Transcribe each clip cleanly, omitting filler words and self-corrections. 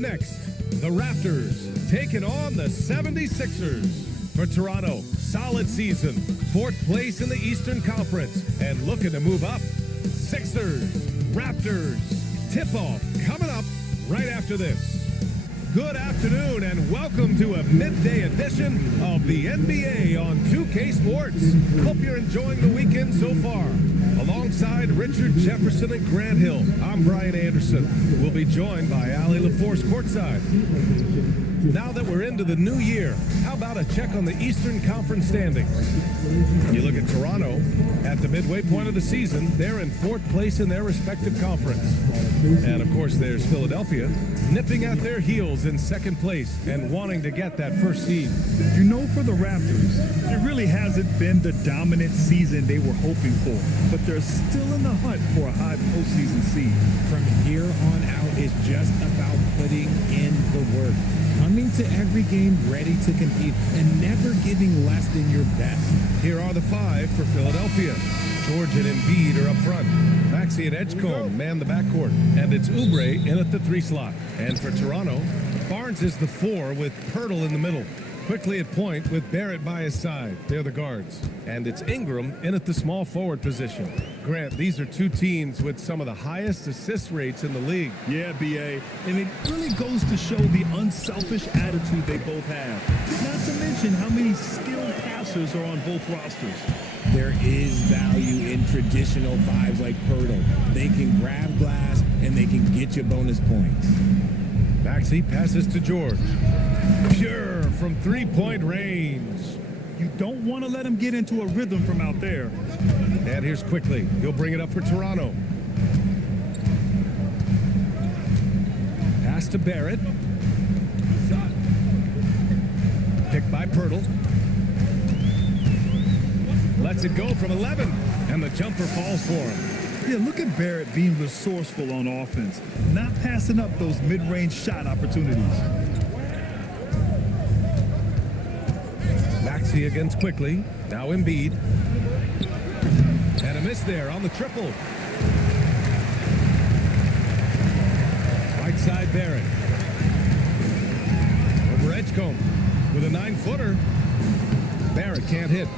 next, the Raptors taking on the 76ers. For Toronto, solid season, 4th place in the Eastern Conference, and looking to move up. Sixers, Raptors, tip-off coming up right after this. Good afternoon and welcome to a midday edition of the NBA on 2K Sports. Hope you're enjoying the weekend so far. Alongside Richard Jefferson and Grant Hill, I'm Brian Anderson. We'll be joined by Allie LaForce courtside. Now that we're into the new year, how about a check on the Eastern Conference standings? You look at Toronto, at the midway point of the season, they're in 4th place in their respective conference. And of course, there's Philadelphia, nipping at their heels in 2nd place and wanting to get that first seed. You know, for the Raptors, it really hasn't been the dominant season they were hoping for, but they're still in the hunt for a high postseason seed. From here on out, it's just about putting in the work. Coming to every game ready to compete and never giving less than your best. Here are the 5 for Philadelphia. George and Embiid are up front. Maxey and Edgecombe man the backcourt. And it's Oubre in at the 3 slot. And for Toronto, Barnes is the 4 with Pirtle in the middle. Quickly at point with Barrett by his side. They're the guards. And it's Ingram in at the small forward position. Grant, these are 2 teams with some of the highest assist rates in the league. Yeah, B.A., and it really goes to show the unselfish attitude they both have. Not to mention how many skilled passers are on both rosters. There is value in traditional 5s like Pirtle. They can grab glass and they can get you bonus points. Maxey passes to George. Pure from 3-point range. You don't want to let him get into a rhythm from out there. And here's Quickly. He'll bring it up for Toronto. Pass to Barrett. Picked by Pirtle. Lets it go from 11. And the jumper falls for him. Yeah, look at Barrett being resourceful on offense, not passing up those mid-range shot opportunities. Maxey against Quickly. Now Embiid. And a miss there on the triple. Right side Barrett. Over Edgecombe with a 9-footer. Barrett can't hit.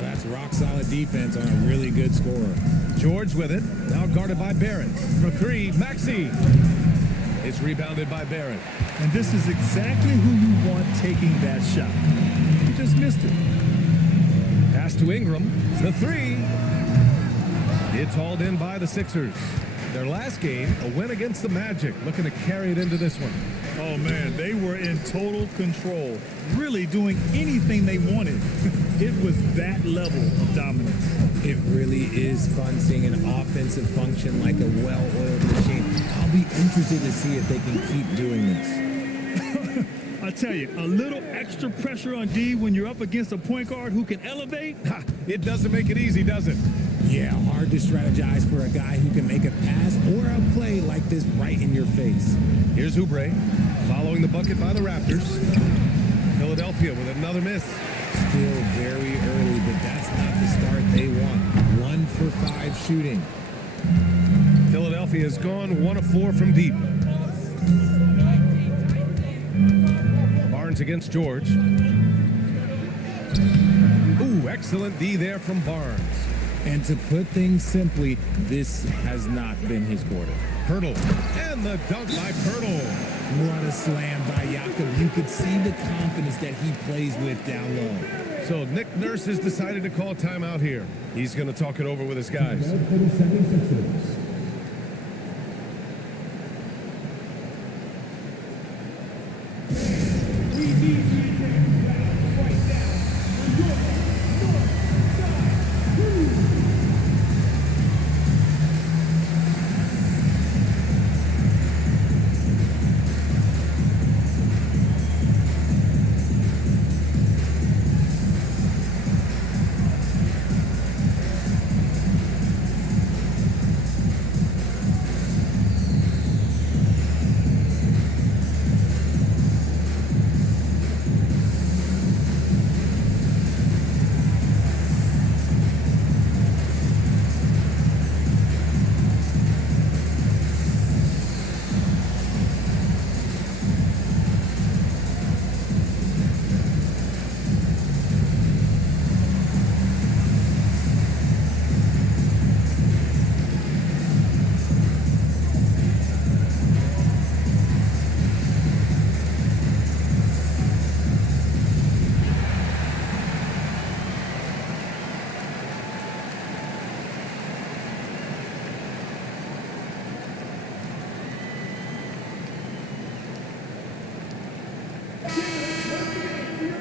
That's rock-solid defense on a really good scorer. George with it. Now guarded by Barrett. For 3, Maxey. It's rebounded by Barrett. And this is exactly who you want taking that shot. He just missed it. Pass to Ingram. The 3. It's hauled in by the Sixers. Their last game, a win against the Magic, looking to carry it into this one. Oh, man, they were in total control, really doing anything they wanted. It was that level of dominance. It really is fun seeing an offensive function like a well-oiled machine. I'll be interested to see if they can keep doing this. I tell you, a little extra pressure on D when you're up against a point guard who can elevate. It doesn't make it easy, does it? Yeah, hard to strategize for a guy who can make a pass or a play like this right in your face. Here's Oubre, following the bucket by the Raptors. Philadelphia with another miss. Still very early, but that's not the start they want. 1 for 5 shooting. Philadelphia has gone 1 of 4 from deep. Barnes against George. Ooh, excellent D there from Barnes. And to put things simply, this has not been his quarter. Pirtle, and the dunk by Pirtle. What a slam by Jakob. You could see the confidence that he plays with down low. So Nick Nurse has decided to call timeout here. He's going to talk it over with his guys.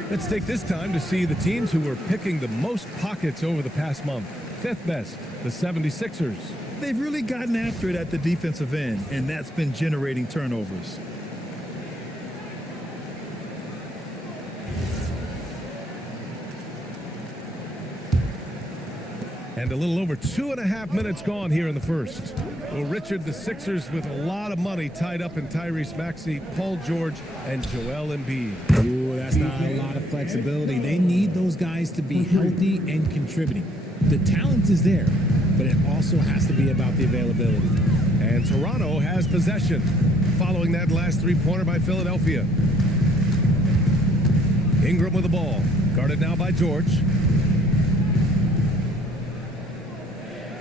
Let's take this time to see the teams who were picking the most pockets over the past month. Fifth best, the 76ers. They've really gotten after it at the defensive end, and that's been generating turnovers. And a little over 2.5 minutes gone here in the first. Well, Richard, the Sixers with a lot of money tied up in Tyrese Maxey, Paul George, and Joel Embiid. Ooh, that's not a lot of flexibility. They need those guys to be healthy and contributing. The talent is there, but it also has to be about the availability. And Toronto has possession, following that last three-pointer by Philadelphia. Ingram with the ball, guarded now by George.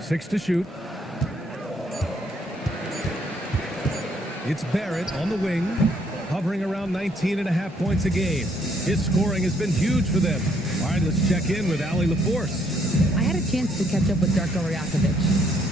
6 to shoot. It's Barrett on the wing, hovering around 19.5 points a game. His scoring has been huge for them. All right, let's check in with Allie LaForce. I had a chance to catch up with Darko Rajakovic.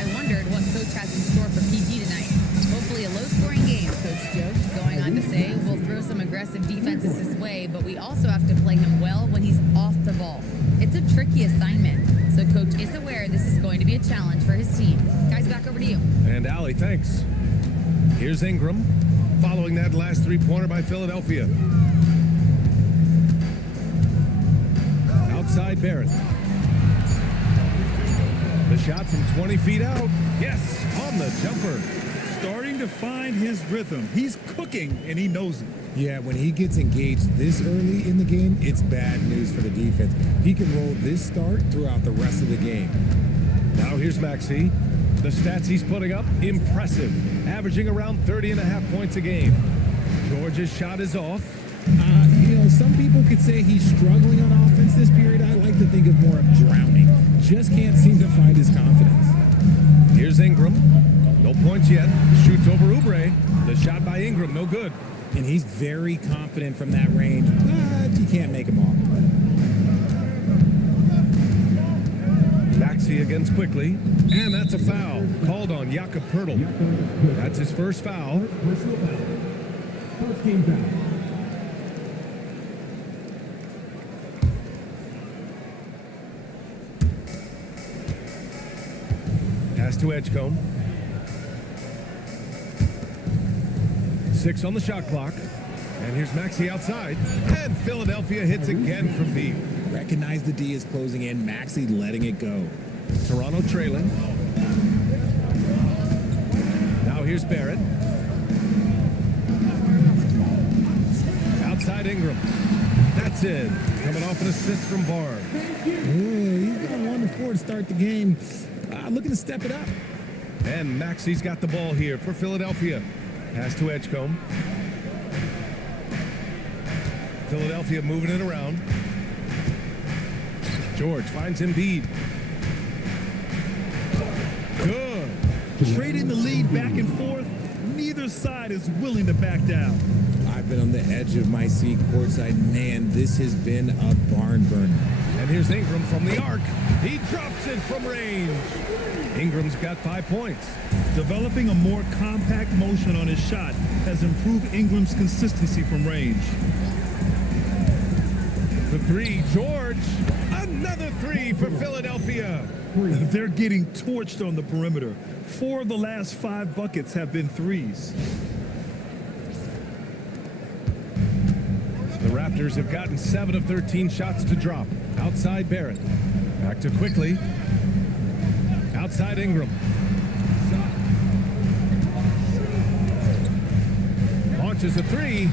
I wondered what Coach has in store for PG tonight. Hopefully a low-scoring game, Coach joked, going on to say, we'll throw some aggressive defenses his way, but we also have to play him well when he's off the ball. It's a tricky assignment, so Coach is aware this is going to be a challenge for his team. Guys, back over to you. And Allie, thanks. Here's Ingram, following that last three-pointer by Philadelphia. Outside Barrett. The shot from 20 feet out. Yes, on the jumper. Starting to find his rhythm. He's cooking, and he knows it. Yeah, when he gets engaged this early in the game, it's bad news for the defense. He can roll this start throughout the rest of the game. Now here's Maxey. The stats he's putting up, impressive. Averaging around 30.5 points a game. George's shot is off. Some people could say he's struggling on offense this period. I like to think of more of drowning. Just can't seem to find his confidence. Here's Ingram. No points yet. Shoots over Oubre. The shot by Ingram, no good. And he's very confident from that range, but you can't make him all. Maxey against quickly. And that's a foul. Called on Jakob Poeltl. That's his first foul. First game foul. Pass to Edgecombe. 6 on the shot clock. And here's Maxey outside. And Philadelphia hits again from deep. Recognize the D is closing in. Maxey letting it go. Toronto trailing. Now here's Barrett. Outside Ingram. That's it. Coming off an assist from Barnes. He's got 1-4 to start the game. Looking to step it up. And Maxey's got the ball here for Philadelphia. Pass to Edgecombe. Philadelphia moving it around. George finds Embiid. Good. Trading the lead back and forth, neither side is willing to back down. I've been on the edge of my seat courtside. Man, this has been a barn burner. And here's Ingram from the arc. He drops it from range. Ingram's got 5 points. Developing a more compact motion on his shot has improved Ingram's consistency from range. For 3, George. Another 3 for Philadelphia. They're getting torched on the perimeter. 4 of the last 5 buckets have been threes. The Raptors have gotten 7 of 13 shots to drop. Outside Barrett. Back to quickly. Outside Ingram. Launches a 3.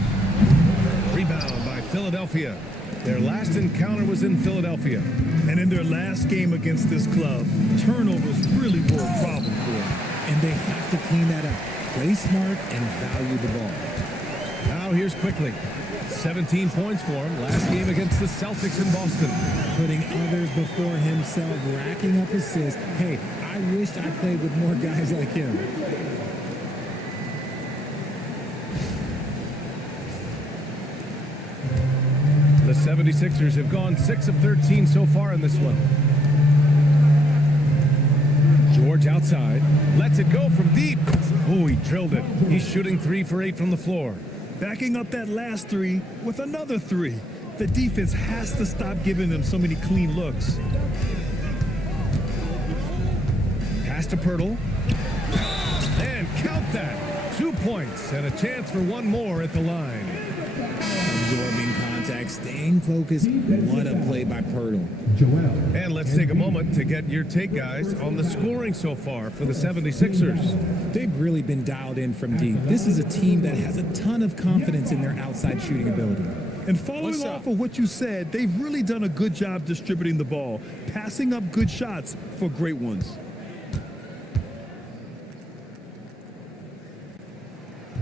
Rebound by Philadelphia. Their last encounter was in Philadelphia. And in their last game against this club, turnovers really were a problem for them. And they have to clean that up. Play smart and value the ball. Now here's quickly. 17 points for him. Last game against the Celtics in Boston. Putting others before himself, racking up assists. Hey, I wished I played with more guys like him. The 76ers have gone 6 of 13 so far in this one. George outside. Lets it go from deep. Oh, he drilled it. He's shooting 3 for 8 from the floor. Backing up that last 3 with another 3. The defense has to stop giving them so many clean looks. Pass to Pirtle. And count that. 2 points and a chance for one more at the line. Absorbing contact, staying focused. What a play by Pirtle. And let's take a moment to get your take, guys, on the scoring so far for the 76ers. They've really been dialed in from deep. This is a team that has a ton of confidence in their outside shooting ability. And following off of what you said, they've really done a good job distributing the ball, passing up good shots for great ones.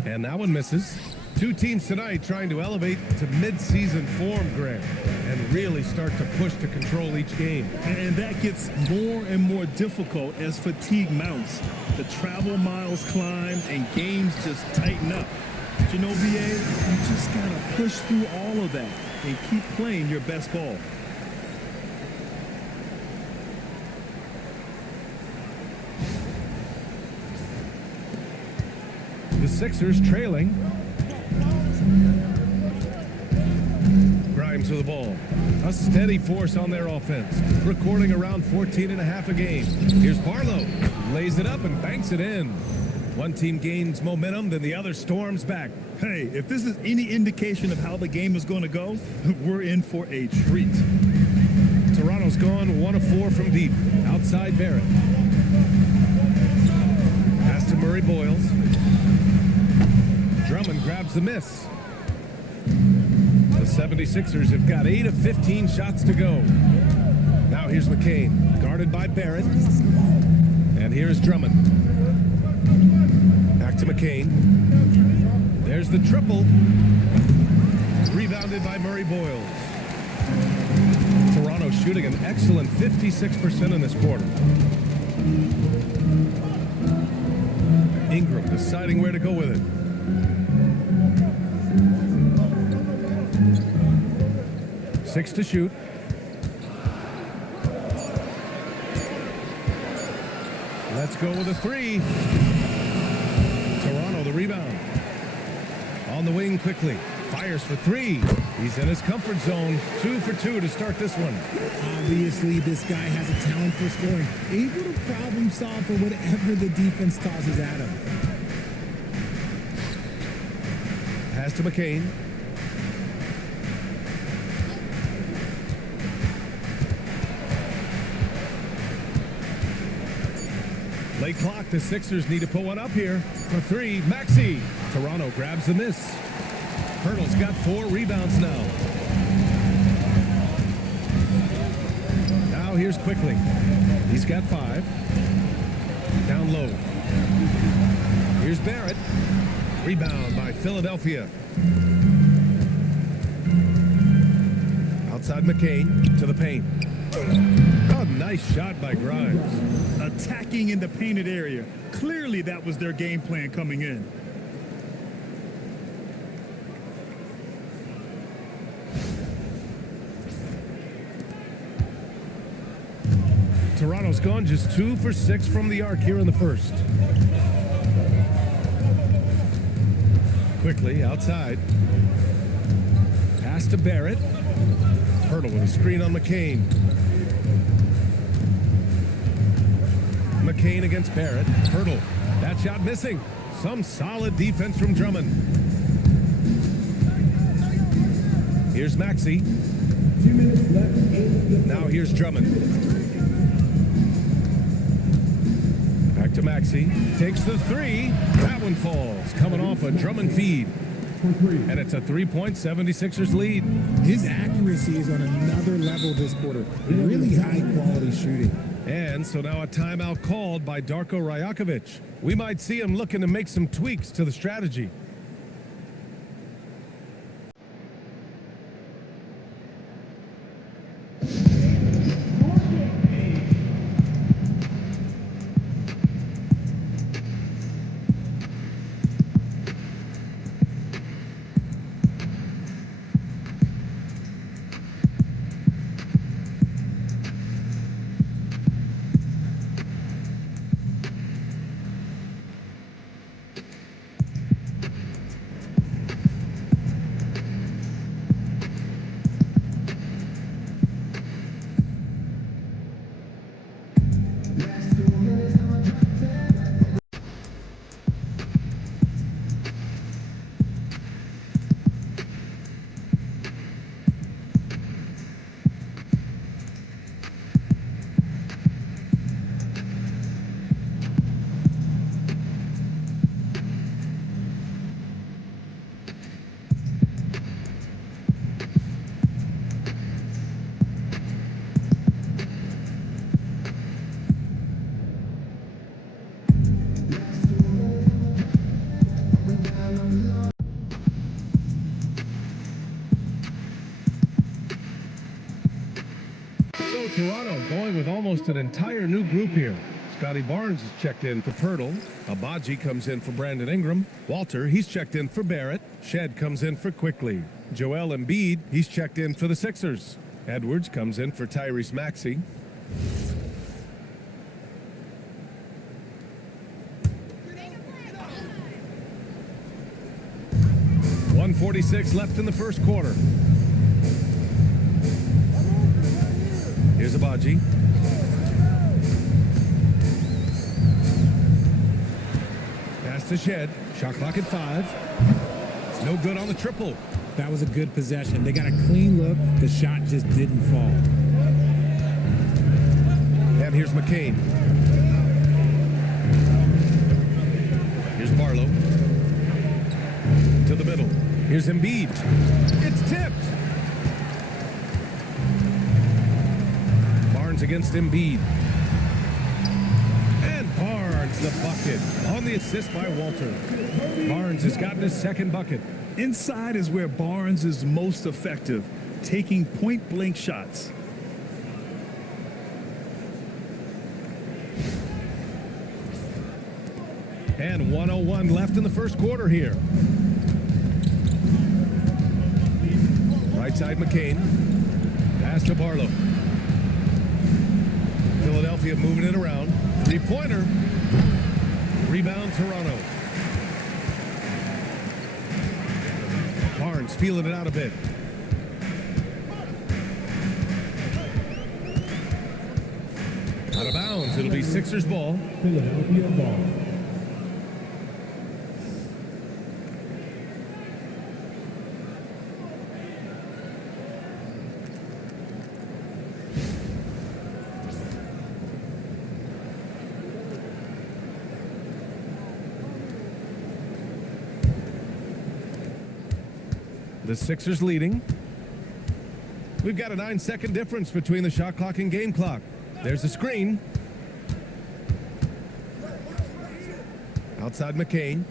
And that one misses. Two teams tonight trying to elevate to mid-season form, Grant, and really start to push to control each game. And that gets more and more difficult as fatigue mounts. The travel miles climb and games just tighten up. But you know, BA, you just got to push through all of that and keep playing your best ball. The Sixers trailing. Grimes with the ball. A steady force on their offense, recording around 14.5 a game. Here's Barlow. Lays it up and banks it in. One team gains momentum, then the other storms back. Hey, if this is any indication of how the game is going to go, we're in for a treat. Toronto's gone 1 of 4 from deep. Outside Barrett. Pass to Murray Boyles. Drummond grabs the miss. The 76ers have got 8 of 15 shots to go. Now here's McCain, guarded by Barrett. And here's Drummond. Back to McCain. There's the triple. Rebounded by Murray Boyles. Toronto shooting an excellent 56% in this quarter. Ingram deciding where to go with it. Six to shoot. Let's go with a three. Toronto the rebound. On the wing quickly. Fires for three. He's in his comfort zone. 2 for 2 to start this one. Obviously, this guy has a talent for scoring. Able to problem solve for whatever the defense tosses at him. Pass to McCain. Late clock, the Sixers need to put one up here. For three, Maxey. Toronto grabs the miss. Pirtle's got 4 rebounds now. Now here's Quickly. He's got 5. Down low. Here's Barrett. Rebound by Philadelphia. Outside McCain to the paint. Oh, nice shot by Grimes. Attacking in the painted area. Clearly that was their game plan coming in. Toronto's gone just 2 for 6 from the arc here in the first. Quickly outside. Pass to Barrett. Pirtle with a screen on McCain. McCain against Barrett. Pirtle. That shot missing. Some solid defense from Drummond. Here's Maxey. 2 minutes left. Now here's Drummond. Back to Maxey. Takes the three. That one falls. Coming off a Drummond feed. And it's a 3-point 76ers lead. His accuracy is on another level this quarter. Really high quality shooting. And so now a timeout called by Darko Rajakovic. We might see him looking to make some tweaks to the strategy. So Toronto going with almost an entire new group here. Scotty Barnes is checked in for Pirtle. Abaji comes in for Brandon Ingram. Walter, he's checked in for Barrett. Shed comes in for Quickly. Joel Embiid, he's checked in for the Sixers. Edwards comes in for Tyrese Maxey. .146 left in the first quarter. Here's Abaji. Pass to Shed. Shot clock at 5. No good on the triple. That was a good possession. They got a clean look. The shot just didn't fall. And here's McCain. Here's Barlow. To the middle. Here's Embiid. It's tipped. Barnes against Embiid. And Barnes the bucket on the assist by Walter. Barnes has gotten his second bucket. Inside is where Barnes is most effective, taking point-blank shots. And 1:01 left in the first quarter here. Right side McCain. Pass to Barlow. Philadelphia moving it around. Three-pointer. Rebound Toronto. Barnes feeling it out a bit. Out of bounds. It'll be Sixers ball. Philadelphia ball. The Sixers leading. We've got a 9-second difference between the shot clock and game clock. There's the screen. Outside McCain.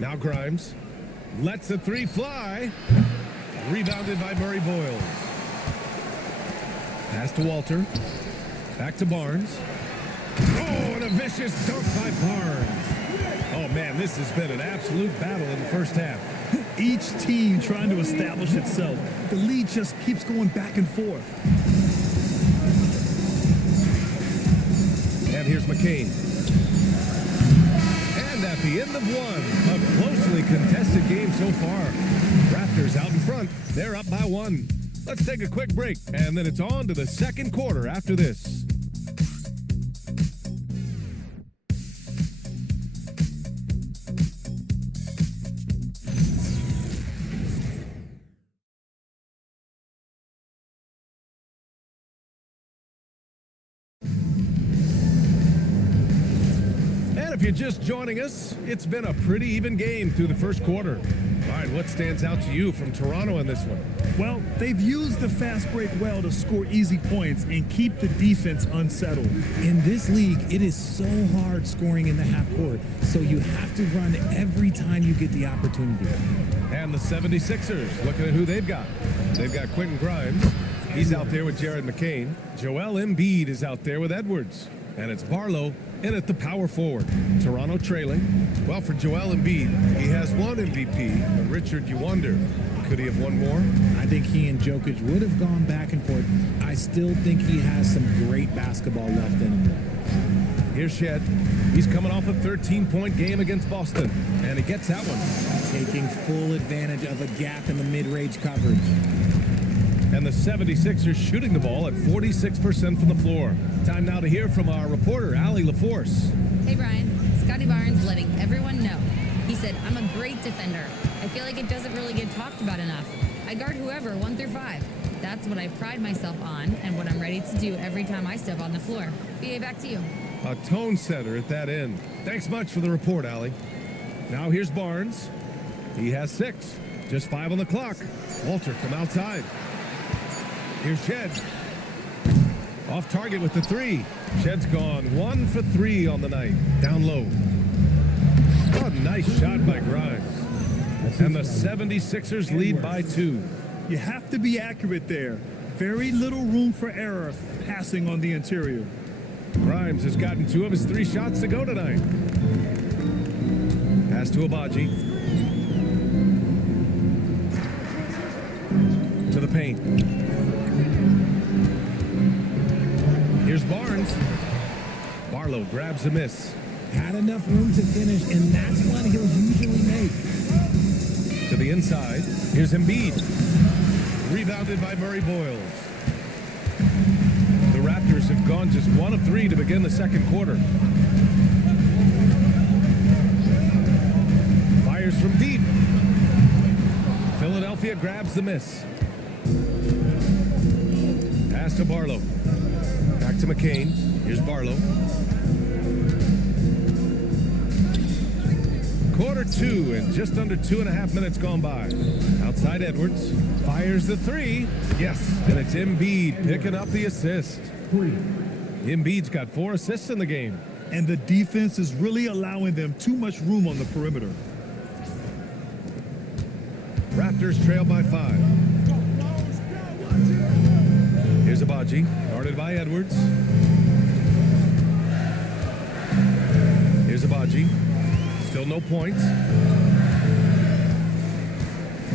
Now Grimes. Lets the three fly. Rebounded by Murray Boyles. Pass to Walter. Back to Barnes. Oh, and a vicious dunk by Barnes. Oh, man, this has been an absolute battle in the first half. Each team trying to establish itself. The lead just keeps going back and forth. And here's McCain. And at the end of one, a closely contested game so far. Raptors out in front. They're up by 1. Let's take a quick break, and then it's on to the second quarter after this. If you're just joining us, it's been a pretty even game through the first quarter. All right, what stands out to you from Toronto in this one? Well, they've used the fast break well to score easy points and keep the defense unsettled. In this league, it is so hard scoring in the half court, so you have to run every time you get the opportunity. And the 76ers, looking at who they've got. They've got Quentin Grimes. He's out there with Jared McCain. Joel Embiid is out there with Edwards. And it's Barlow in at the power forward. Toronto trailing. Well, for Joel Embiid, he has one MVP. But Richard, you wonder, could he have won more? I think he and Jokic would have gone back and forth. I still think he has some great basketball left in him, though. Here's Shed. He's coming off a 13-point game against Boston. And he gets that one. Taking full advantage of a gap in the mid-range coverage. And the 76ers shooting the ball at 46% from the floor. Time now to hear from our reporter, Allie LaForce. Hey, Brian. Scotty Barnes letting everyone know. He said, I'm a great defender. I feel like it doesn't really get talked about enough. I guard whoever, 1 through 5. That's what I pride myself on and what I'm ready to do every time I step on the floor. BA, back to you. A tone setter at that end. Thanks much for the report, Allie. Now here's Barnes. He has 6. Just 5 on the clock. Walter from outside. Here's Shed. Off target with the 3. Shed's gone 1 for 3 on the night. Down low. Oh, nice shot by Grimes. And the 76ers lead by 2. You have to be accurate there. Very little room for error passing on the interior. Grimes has gotten 2 of his 3 shots to go tonight. Pass to Abaji. To the paint. Here's Barnes. Barlow grabs a miss. Had enough room to finish, and that's one he'll usually make. To the inside. Here's Embiid. Rebounded by Murray Boyles. The Raptors have gone just 1 of 3 to begin the second quarter. Fires from deep. Philadelphia grabs the miss. Pass to Barlow. Back to McCain. Here's Barlow. Quarter 2 and just under 2.5 minutes gone by. Outside Edwards. Fires the 3. Yes, and it's Embiid picking up the assist. Embiid's got 4 assists in the game. And the defense is really allowing them too much room on the perimeter. Raptors trail by 5. Here's Abaji, guarded by Edwards. Here's Abaji. Still no points.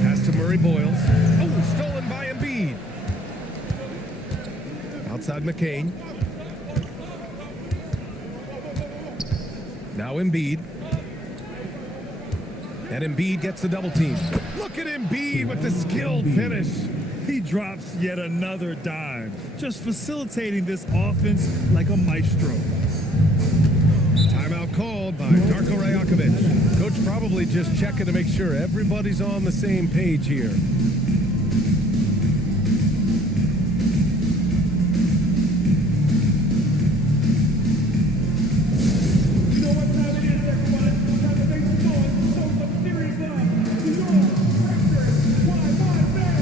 Pass to Murray Boyles. Oh, stolen by Embiid. Outside McCain. Now Embiid. And Embiid gets the double team. Look at Embiid with the skilled finish. He drops yet another dime, just facilitating this offense like a maestro. Timeout called by Darko Rajakovic. Coach probably just checking to make sure everybody's on the same page here. You know what time it is, everyone? Time to make some noise and show some serious love to your Raptors. Why, man?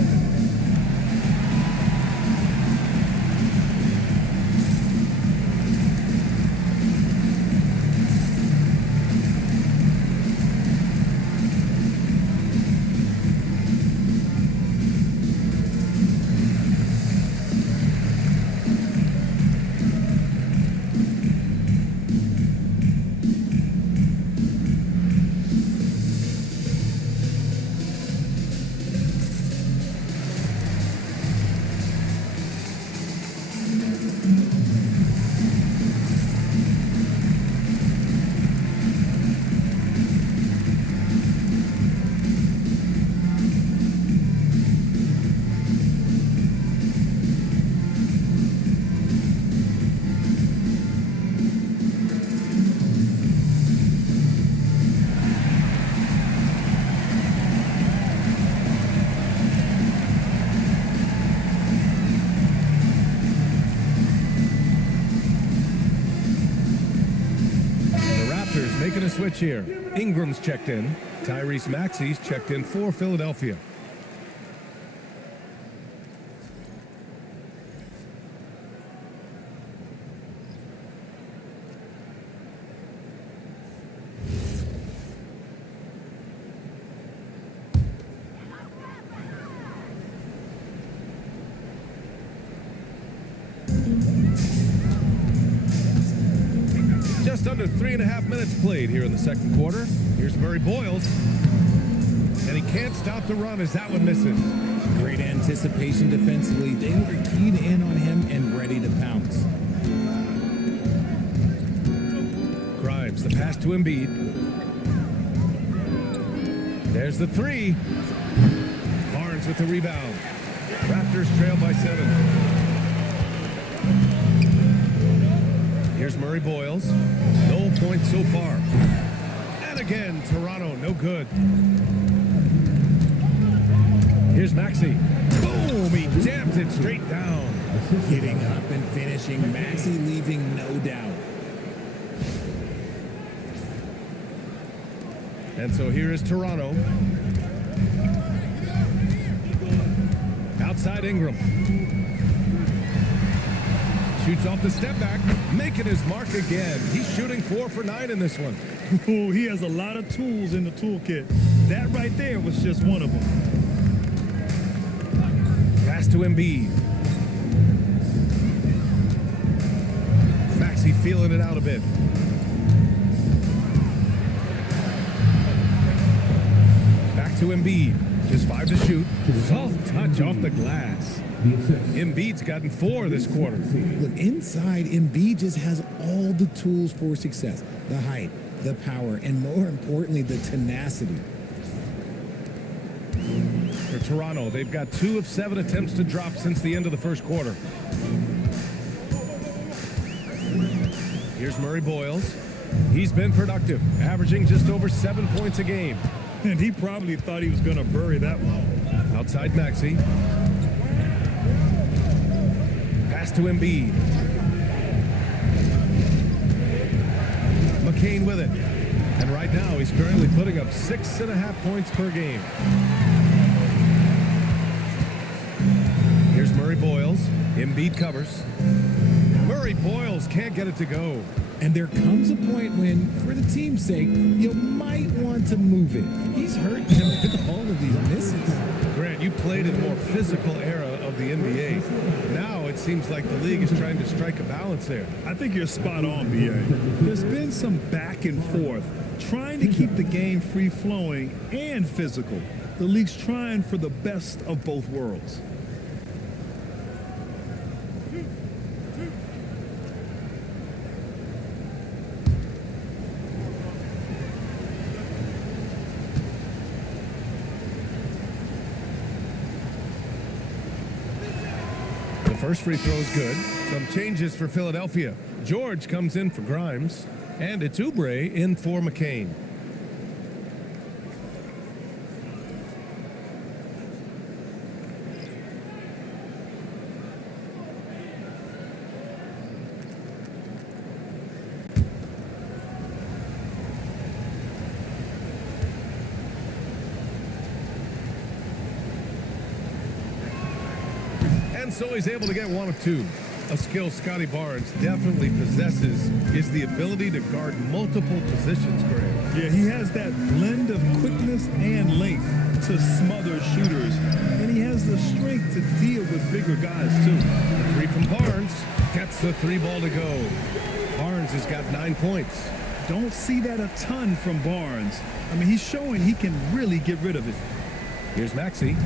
Making a switch here. Ingram's checked in. Tyrese Maxey's checked in for Philadelphia. Just under 3.5 minutes played here in the second quarter. Here's Murray Boyles. And he can't stop the run as that one misses. Great anticipation defensively. They were keyed in on him and ready to pounce. Grimes, the pass to Embiid. There's the 3. Barnes with the rebound. Raptors trail by 7. Here's Murray Boyles. No points so far. And again, Toronto, no good. Here's Maxey. Boom! He jams it straight down. Hitting up and finishing. Maxey leaving no doubt. And so here is Toronto. Outside Ingram. Shoots off the step back, making his mark again. He's shooting 4 for 9 in this one. Oh, he has a lot of tools in the toolkit. That right there was just one of them. Pass to Embiid. Maxey feeling it out a bit. Back to Embiid. Just 5 to shoot. Soft touch off the glass. Embiid's gotten 4 this quarter. Look, inside, Embiid just has all the tools for success. The height, the power, and more importantly, the tenacity. For Toronto, they've got 2 of 7 attempts to drop since the end of the first quarter. Here's Murray Boyles. He's been productive, averaging just over 7 points a game. And he probably thought he was going to bury that one. Outside Maxey. Pass to Embiid. McCain with it. And right now, he's currently putting up 6.5 points per game. Here's Murray Boyles. Embiid covers. Murray Boyles can't get it to go. And there comes a point when, for the team's sake, you might want to move it. He's hurt them with all of these misses. Grant, you played in a more physical era of the NBA. Now it seems like the league is trying to strike a balance there. I think you're spot on, B.A. There's been some back and forth, trying to keep the game free-flowing and physical. The league's trying for the best of both worlds. First free throw is good. Some changes for Philadelphia. George comes in for Grimes, and it's Oubre in for McCain. And so he's able to get 1 of 2. A skill Scotty Barnes definitely possesses is the ability to guard multiple positions, Graham. Yeah, he has that blend of quickness and length to smother shooters, and he has the strength to deal with bigger guys, too. A 3 from Barnes. Gets the 3 ball to go. Barnes has got 9 points. Don't see that a ton from Barnes. I mean, he's showing he can really get rid of it. Here's Maxey.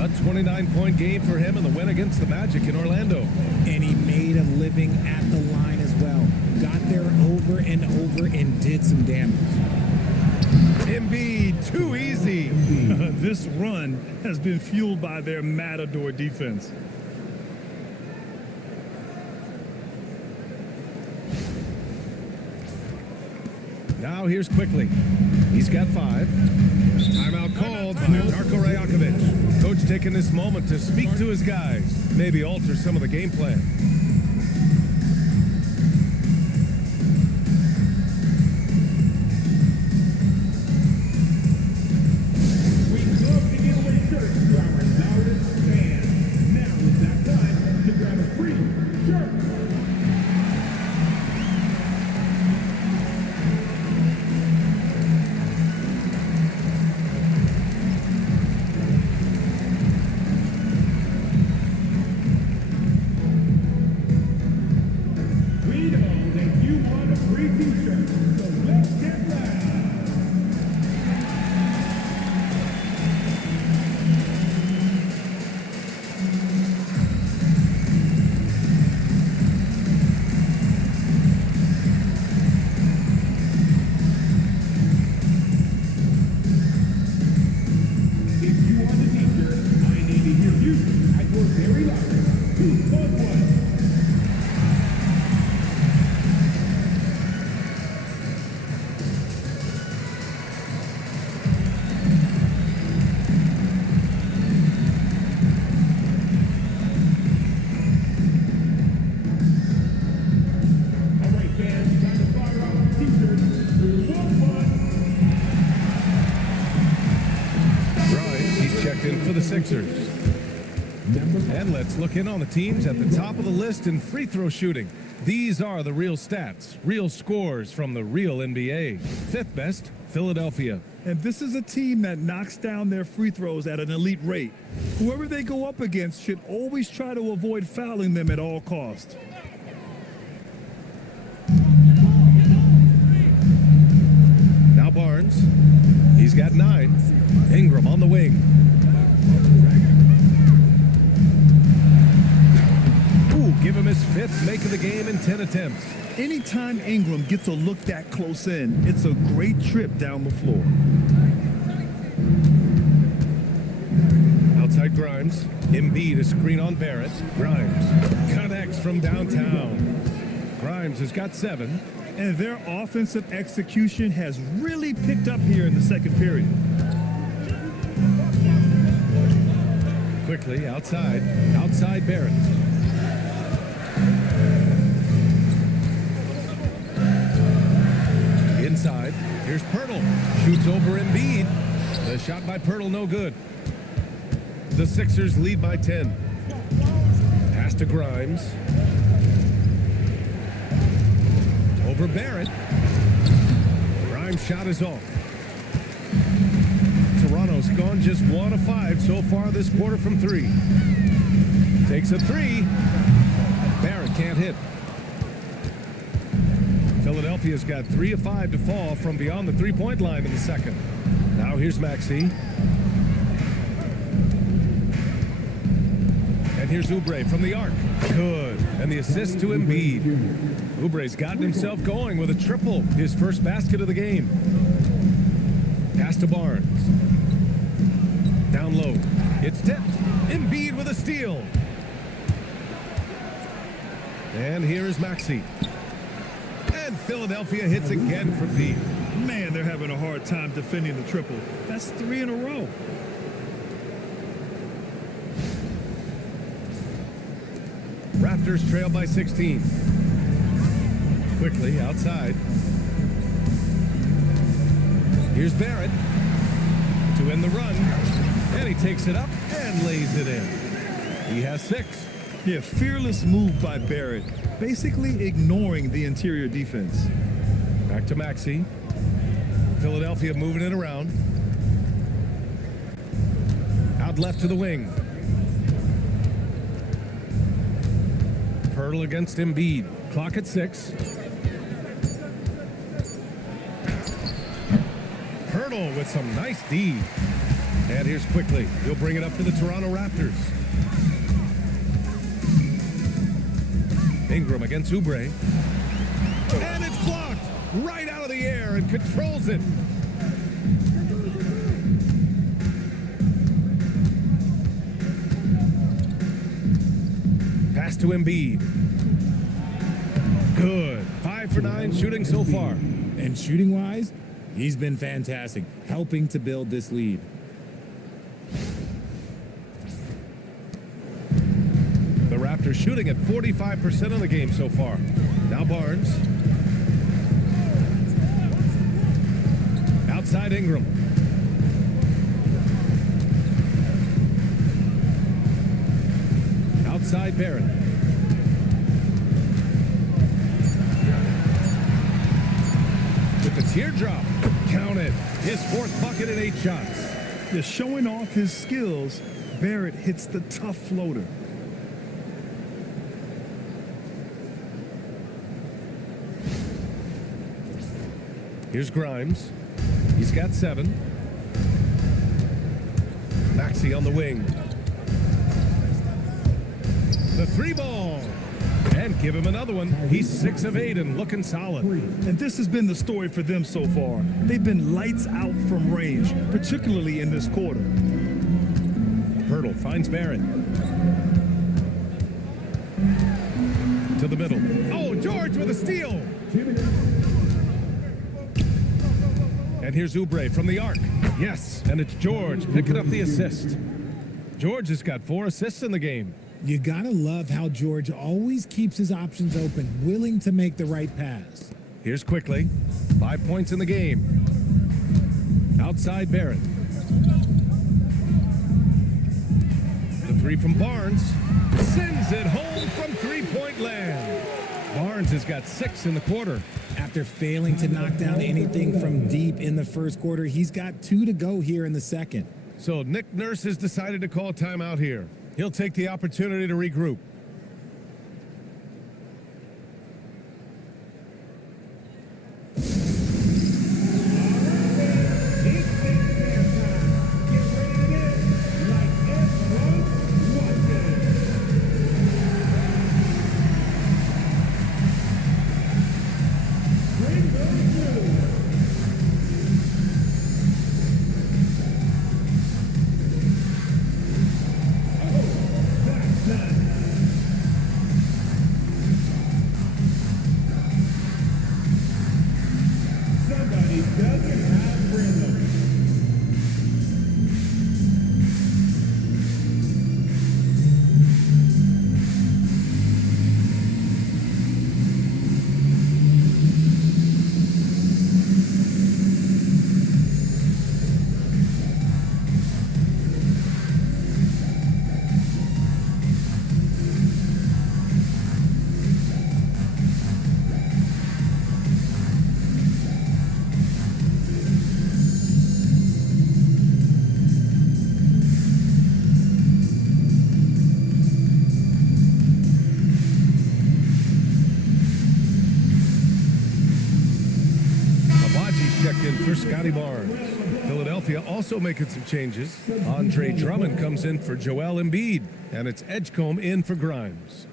A 29-point game for him in the win against the Magic in Orlando. And he made a living at the line as well. Got there over and over and did some damage. Embiid, too easy. This run has been fueled by their matador defense. Now here's Quickly. He's got 5. Timeout called by Darko Rajakovic. Coach taking this moment to speak to his guys, maybe alter some of the game plan. We love to give away shirts to our loudest fans. Now is that time to grab a free shirt. We know that you want a free t-shirt, so let's get loud. If you want a t-shirt, I need to hear you at your very loudest. 2, 1, 1. All right, fans, time to fire off your t-shirts. 3, 1, 1. Grimes, he's checked in for the Sixers. And let's look in on the teams at the top of the list in free throw shooting. These are the real stats, real scores from the real NBA. 5th best, Philadelphia. And this is a team that knocks down their free throws at an elite rate. Whoever they go up against should always try to avoid fouling them at all costs. Now Barnes. He's got 9. Ingram on the wing. Ooh, give him his 5th make of the game in 10 attempts. Anytime Ingram gets a look that close in, it's a great trip down the floor. Outside Grimes. Embiid a screen on Barrett. Grimes connects from downtown. Grimes has got 7. And their offensive execution has really picked up here in the second period. Quickly outside Barrett. Inside, here's Pirtle. Shoots over Embiid. The shot by Pirtle, no good. The Sixers lead by 10. Pass to Grimes. Over Barrett. Grimes' shot is off. Toronto's gone just 1 of 5 so far this quarter from 3. Takes a 3. Barrett can't hit. Philadelphia's got 3 of 5 to fall from beyond the three-point line in the second. Now here's Maxey. And here's Oubre from the arc. Good. And the assist to Embiid. Oubre's gotten himself going with a triple, his first basket of the game. Pass to Barnes. Down low. It's tipped. Embiid with a steal. And here is Maxey. And Philadelphia hits again for Pete. Man, they're having a hard time defending the triple. That's 3 in a row. Raptors trail by 16. Quickly outside. Here's Barrett to end the run. And he takes it up and lays it in. He has 6. Yeah, fearless move by Barrett, basically ignoring the interior defense. Back to Maxey. Philadelphia moving it around. Out left to the wing. Pirtle against Embiid. Clock at 6. Pirtle with some nice D. And here's Quickly. He'll bring it up for the Toronto Raptors. Ingram against Oubre. And it's blocked right out of the air and controls it. Pass to Embiid. Good. 5 for 9 shooting so far. And shooting-wise, he's been fantastic, helping to build this lead. The Raptors shooting at 45% of the game so far. Now Barnes. Outside Ingram. Outside Barrett. With the teardrop. Count it. His 4th bucket in 8 shots. Just showing off his skills, Barrett hits the tough floater. Here's Grimes. He's got 7. Maxey on the wing. The 3 ball. And give him another one. He's 6 of 8 and looking solid. And this has been the story for them so far. They've been lights out from range, particularly in this quarter. Pirtle finds Barrett. To the middle. Oh, George with a steal. And here's Oubre from the arc. Yes, and it's George picking up the assist. George has got 4 assists in the game. You gotta love how George always keeps his options open, willing to make the right pass. Here's Quickly. 5 points in the game. Outside Barrett. The 3 from Barnes. Sends it home from three-point land. Barnes Barnes has got 6 in the quarter. After failing to knock down anything from deep in the first quarter, he's got 2 to go here in the second. So Nick Nurse has decided to call timeout here. He'll take the opportunity to regroup. Checked in for Scotty Barnes. Philadelphia also making some changes. Andre Drummond comes in for Joel Embiid, and it's Edgecombe in for Grimes.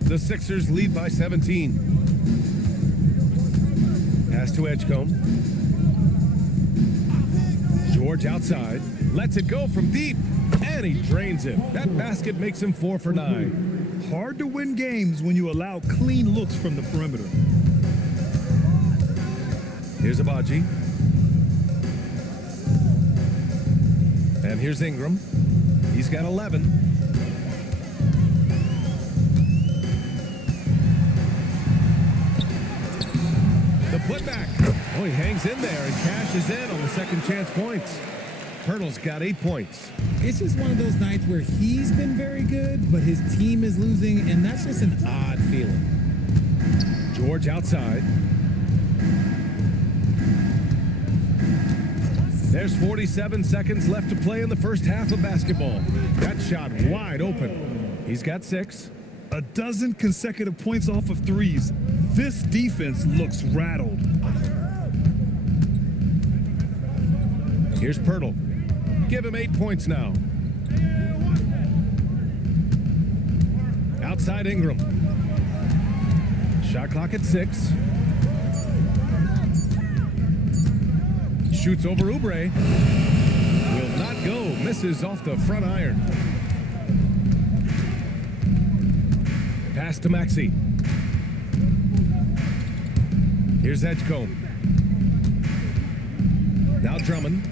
The Sixers lead by 17. Pass to Edgecombe. George outside. Lets it go from deep. And he drains it. That basket makes him 4 for 9. Hard to win games when you allow clean looks from the perimeter. Here's Abaji. And here's Ingram. He's got 11. The putback. Oh, he hangs in there and cashes in on the second chance points. Pirtle's got 8 points. It's just one of those nights where he's been very good, but his team is losing, and that's just an odd feeling. George outside. There's 47 seconds left to play in the first half of basketball. That shot wide open. He's got 6. A dozen consecutive points off of threes. This defense looks rattled. Here's Pirtle. Give him 8 points now. Outside Ingram. Shot clock at 6. Shoots over Oubre. Will not go. Misses off the front iron. Pass to Maxey. Here's Edgecombe. Now Drummond.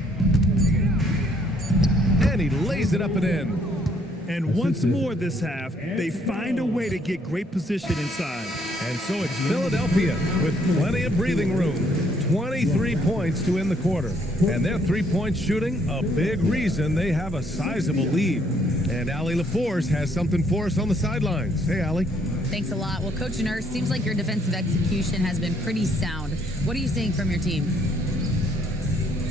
And he lays it up and in. And once more this half, they find a way to get great position inside. And so it's Philadelphia with plenty of breathing room. 23 points to end the quarter. And their three-point shooting, a big reason they have a sizable lead. And Allie LaForce has something for us on the sidelines. Hey, Allie. Thanks a lot. Well, Coach Nurse, seems like your defensive execution has been pretty sound. What are you seeing from your team?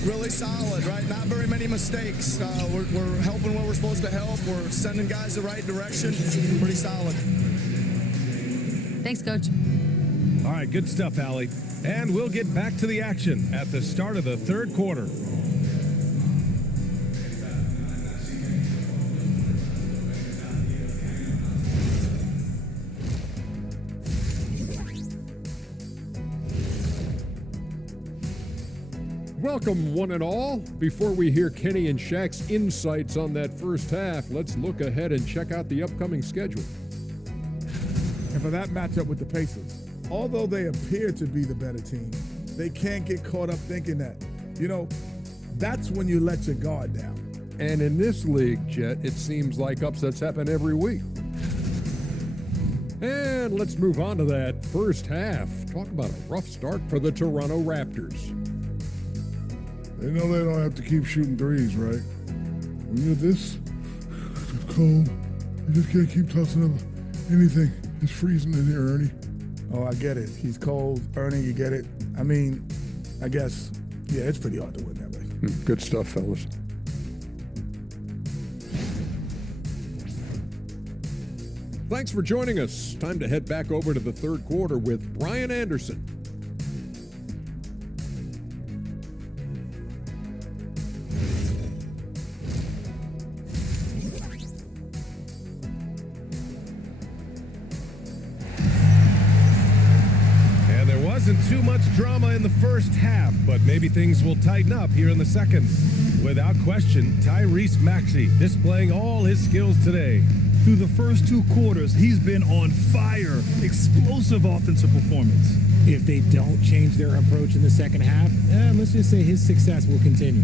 Really solid, right? Not very many mistakes. We're helping where we're supposed to help. We're sending guys the right direction. Pretty solid. Thanks, Coach. All right, good stuff, Allie. And we'll get back to the action at the start of the third quarter. Welcome, one and all. Before we hear Kenny and Shaq's insights on that first half, let's look ahead and check out the upcoming schedule. And for that matchup with the Pacers, although they appear to be the better team, they can't get caught up thinking that. You know, that's when you let your guard down. And in this league, Jet, it seems like upsets happen every week. And let's move on to that first half. Talk about a rough start for the Toronto Raptors. They know they don't have to keep shooting threes, right? When you're this cold, you just can't keep tossing up anything. It's freezing in here, Ernie. Oh, I get it. He's cold. Ernie, you get it. I mean, I guess, yeah, it's pretty hard to win that way. Good stuff, fellas. Thanks for joining us. Time to head back over to the third quarter with Brian Anderson. Wasn't too much drama in the first half, but maybe things will tighten up here in the second. Without question, Tyrese Maxey displaying all his skills today. Through the first 2 quarters, he's been on fire. Explosive offensive performance. If they don't change their approach in the second half, let's just say his success will continue.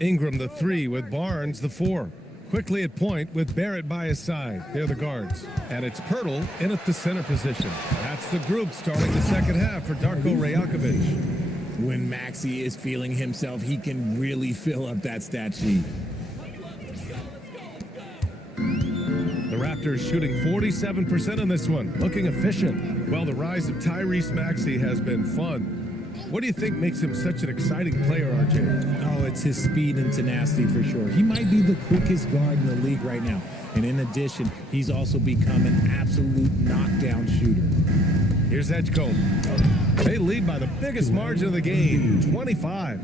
Ingram the 3 with Barnes the 4. Quickly at point with Barrett by his side. They're the guards. And it's Pirtle in at the center position. That's the group starting the second half for Darko Rajakovic. When Maxey is feeling himself, he can really fill up that stat sheet. The Raptors shooting 47% in this one, looking efficient. Well, the rise of Tyrese Maxey has been fun. What do you think makes him such an exciting player, RJ? Oh, it's his speed and tenacity for sure. He might be the quickest guard in the league right now. And in addition, he's also become an absolute knockdown shooter. Here's Edgecombe. They lead by the biggest margin of the game, 25.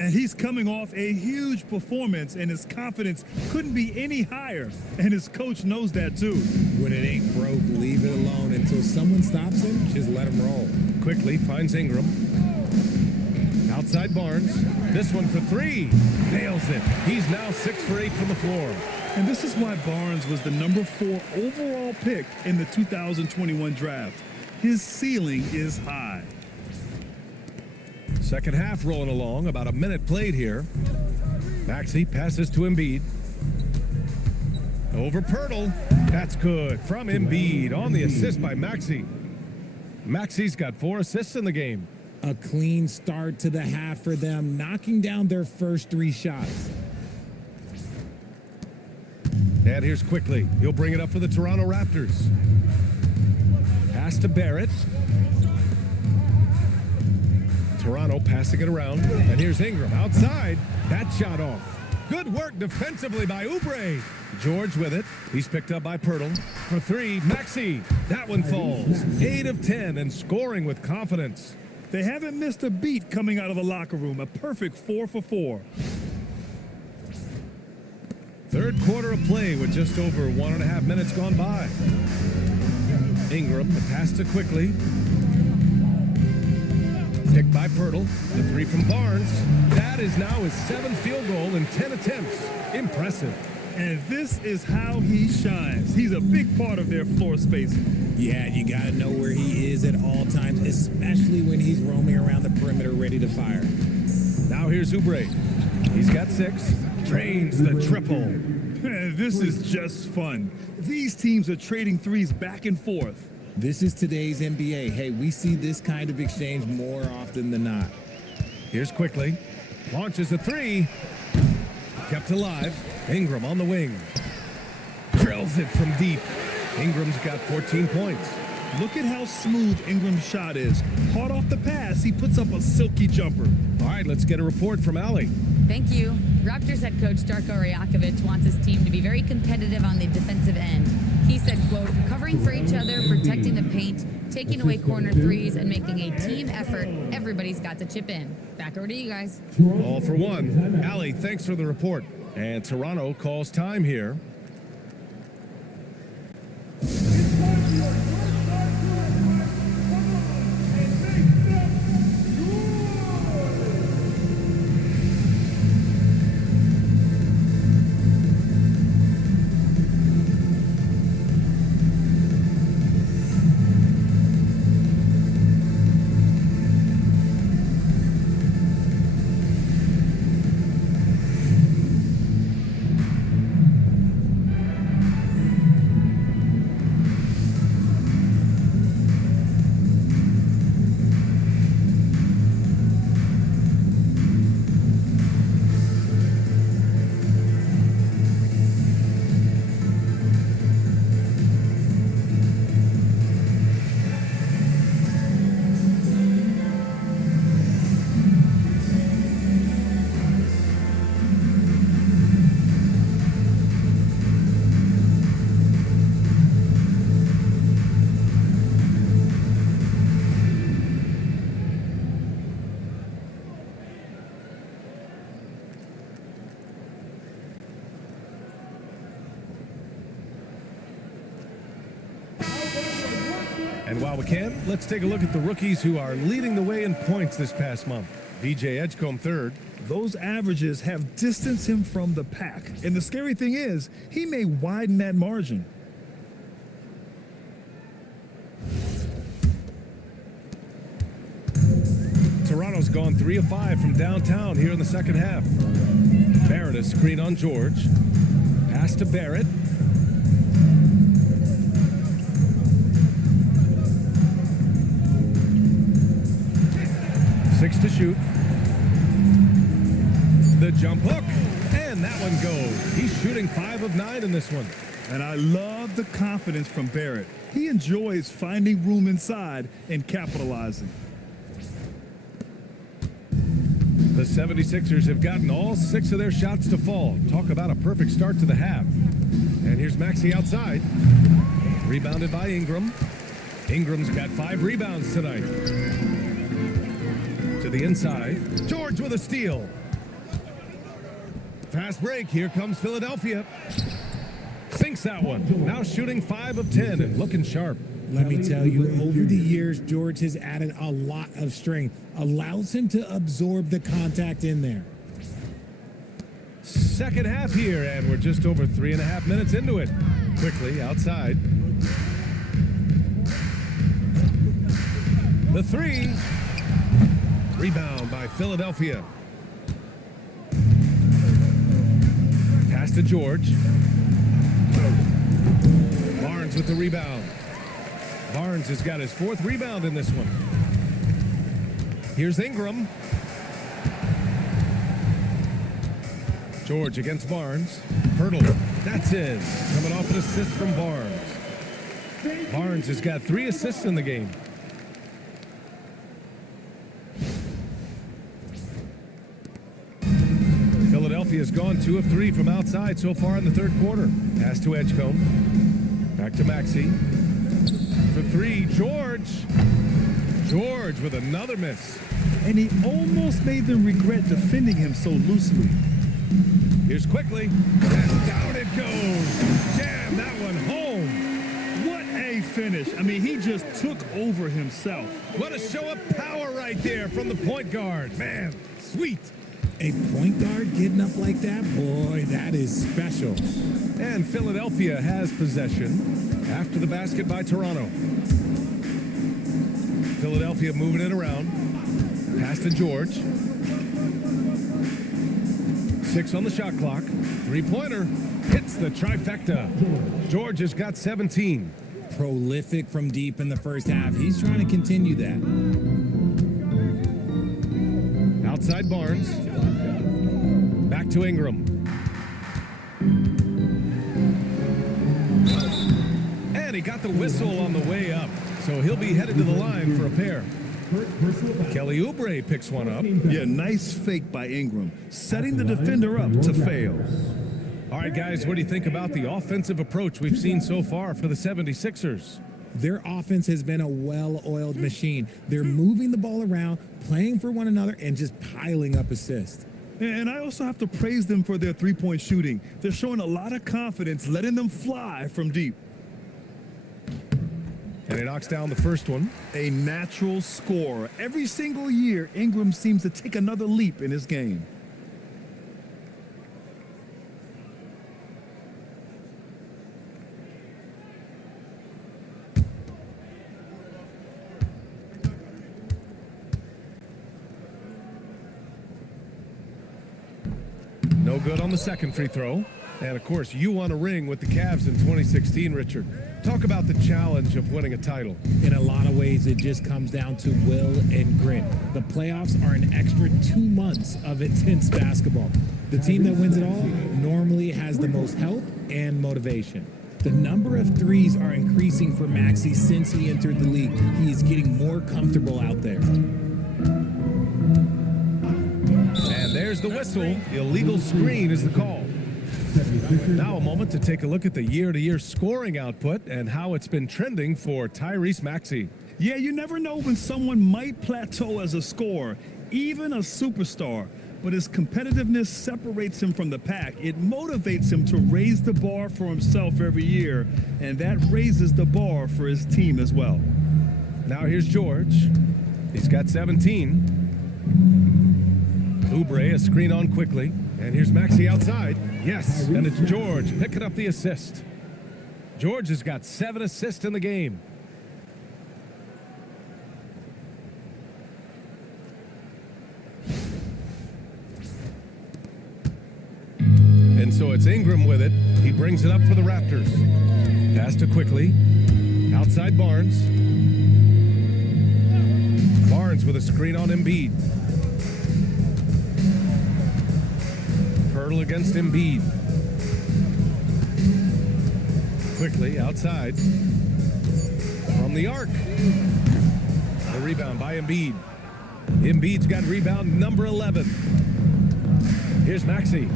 And he's coming off a huge performance, and his confidence couldn't be any higher. And his coach knows that too. When it ain't broke, leave it alone until someone stops him. Just let him roll. Quickly finds Ingram. Outside Barnes. This one for 3. Nails it. He's now 6 for 8 from the floor. And this is why Barnes was the number 4 overall pick in the 2021 draft. His ceiling is high. Second half rolling along. About a minute played here. Maxey passes to Embiid. Over Pirtle. That's good. From Embiid on the assist by Maxey. Maxey's got 4 assists in the game. A clean start to the half for them, knocking down their first 3 shots. And here's Quickly. He'll bring it up for the Toronto Raptors. Pass to Barrett. Toronto passing it around. And here's Ingram outside. That shot off. Good work defensively by Oubre. George with it. He's picked up by Pirtle. For 3, Maxey. That one falls. 8 of 10 and scoring with confidence. They haven't missed a beat coming out of the locker room. A perfect 4 for 4. Third quarter of play with just over 1.5 minutes gone by. Ingram, the pass to Quickly. Picked by Pirtle. The 3 from Barnes. That is now his 7th field goal in 10 attempts. Impressive. And this is how he shines. He's a big part of their floor spacing. Yeah, you got to know where he is at all times, especially when he's roaming around the perimeter ready to fire. Now here's Oubre. He's got 6. Drains the triple. This is just fun. These teams are trading threes back and forth. This is today's NBA. Hey, we see this kind of exchange more often than not. Here's Quickly. Launches a 3. Kept alive. Ingram on the wing. Drills it from deep. Ingram's got 14 points. Look at how smooth Ingram's shot is. Hard off the pass, he puts up a silky jumper. All right, let's get a report from Allie. Thank you. Raptors head coach Darko Rajakovic wants his team to be very competitive on the defensive end. He said, quote, covering for each other, protecting the paint, taking away corner threes, and making a team effort. Everybody's got to chip in. Back over to you guys. All for one. Allie, thanks for the report. And Toronto calls time here. And while we can, let's take a look at the rookies who are leading the way in points this past month. VJ Edgecombe third. Those averages have distanced him from the pack. And the scary thing is, he may widen that margin. Toronto's gone 3 of 5 from downtown here in the second half. Barrett, a screen on George. Pass to Barrett. Six to shoot. The jump hook, and that one goes. He's shooting 5 of 9 in this one. And I love the confidence from Barrett. He enjoys finding room inside and capitalizing. The 76ers have gotten all 6 of their shots to fall. Talk about a perfect start to the half. And here's Maxey outside. Rebounded by Ingram. Ingram's got 5 rebounds tonight. To the inside. George with a steal. Fast break. Here comes Philadelphia. Sinks that one. Now shooting 5 of 10 and looking sharp. Let me tell you, over the years, George has added a lot of strength, allows him to absorb the contact in there. Second half here, and we're just over 3.5 minutes into it. Quickly outside. The 3. Rebound by Philadelphia. Pass to George. Barnes with the rebound. Barnes has got his 4th rebound in this one. Here's Ingram. George against Barnes. Hurdle. That's in. Coming off an assist from Barnes. Barnes has got 3 assists in the game. Philadelphia's gone 2 of 3 from outside so far in the third quarter. Pass to Edgecombe. Back to Maxey. For 3, George. George with another miss. And he almost made them regret defending him so loosely. Here's Quickly. And down it goes. Jam that one home. What a finish. I mean, he just took over himself. What a show of power right there from the point guard. Man, sweet. A point guard getting up like that, boy, that is special. And Philadelphia has possession after the basket by Toronto. Philadelphia moving it around. Pass to George. 6 on the shot clock. 3-pointer. Hits the trifecta. George has got 17. Prolific from deep in the first half. He's trying to continue that. Outside Barnes. Back to Ingram. And he got the whistle on the way up. So he'll be headed to the line for a pair. Kelly Oubre picks one up. Yeah, nice fake by Ingram, setting the defender up to fail. All right, guys, what do you think about the offensive approach we've seen so far for the 76ers? Their offense has been a well-oiled machine. They're moving the ball around, playing for one another, and just piling up assists. And I also have to praise them for their three-point shooting. They're showing a lot of confidence, letting them fly from deep. And he knocks down the first one. A natural scorer. Every single year, Ingram seems to take another leap in his game. No good on the second free throw. And, of course, you won a ring with the Cavs in 2016, Richard. Talk about the challenge of winning a title. In a lot of ways, it just comes down to will and grit. The playoffs are an extra 2 months of intense basketball. The team that wins it all normally has the most help and motivation. The number of threes are increasing for Maxey since he entered the league. He is getting more comfortable out there. And there's the whistle. Illegal screen is the call. Now a moment to take a look at the year-to-year scoring output and how it's been trending for Tyrese Maxey. Yeah, you never know when someone might plateau as a scorer, even a superstar. But his competitiveness separates him from the pack. It motivates him to raise the bar for himself every year, and that raises the bar for his team as well. Now here's George. He's got 17. Oubre, a screen on quickly. And here's Maxey outside. Yes, and it's George picking up the assist. George has got 7 assists in the game. And so it's Ingram with it. He brings it up for the Raptors. Pass to quickly. Outside Barnes. Barnes with a screen on Embiid. Pirtle against Embiid. Quickly outside. From the arc. The rebound by Embiid. Embiid's got rebound number 11. Here's Maxey.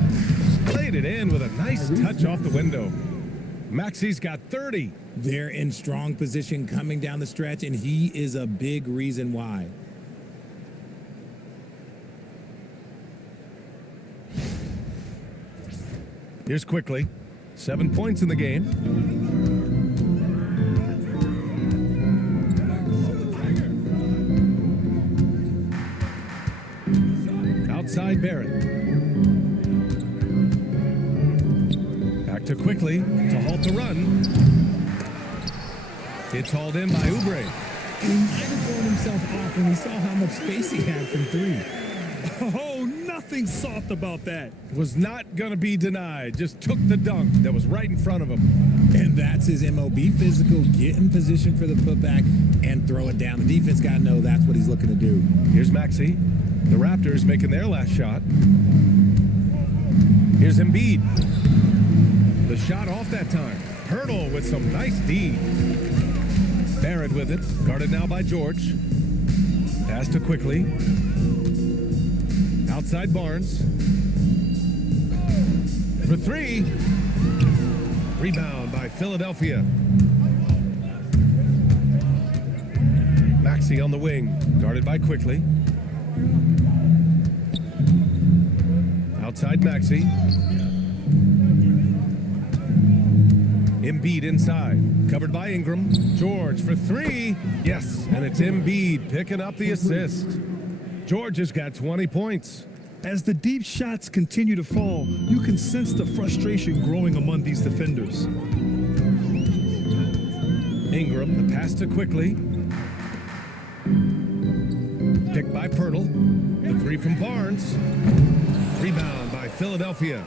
Played it in with a nice touch off the window. Maxey's got 30. They're in strong position coming down the stretch, and he is a big reason why. Here's quickly. 7 points in the game. Outside Barrett. Back to quickly to halt the run. It's hauled in by Oubre. He might have thrown himself off when he saw how much space he had from 3. Oh, nothing soft about that. Was not going to be denied. Just took the dunk that was right in front of him. And that's his MO. Be physical, get in position for the putback, and throw it down. The defense got to know that's what he's looking to do. Here's Maxey. The Raptors making their last shot. Here's Embiid. The shot off that time. Pirtle with some nice D. Barrett with it. Guarded now by George. Pass to quickly. Outside Barnes. For 3. Rebound by Philadelphia. Maxey on the wing. Guarded by quickly. Outside Maxey. Embiid inside. Covered by Ingram. George for 3. Yes, and it's Embiid picking up the assist. George has got 20 points. As the deep shots continue to fall, you can sense the frustration growing among these defenders. Ingram, the pass to quickly. Picked by Pirtle. The 3 from Barnes. Rebound by Philadelphia.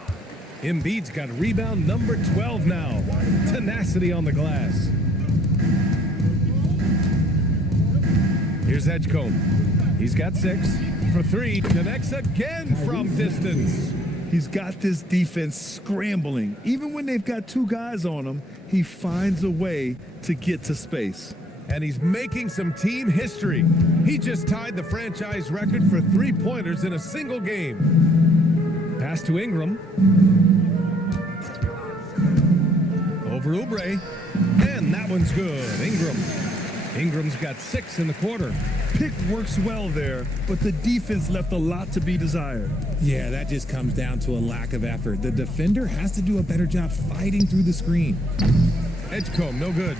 Embiid's got rebound number 12 now. Tenacity on the glass. Here's Edgecombe. He's got 6. For 3, connects again from distance. He's got this defense scrambling. Even when they've got 2 guys on him, he finds a way to get to space. And he's making some team history. He just tied the franchise record for 3-pointers in a single game. Pass to Ingram. Over Oubre. And that one's good. Ingram's got 6 in the quarter. Pick works well there, but the defense left a lot to be desired. Yeah, that just comes down to a lack of effort. The defender has to do a better job fighting through the screen. Edgecombe, no good.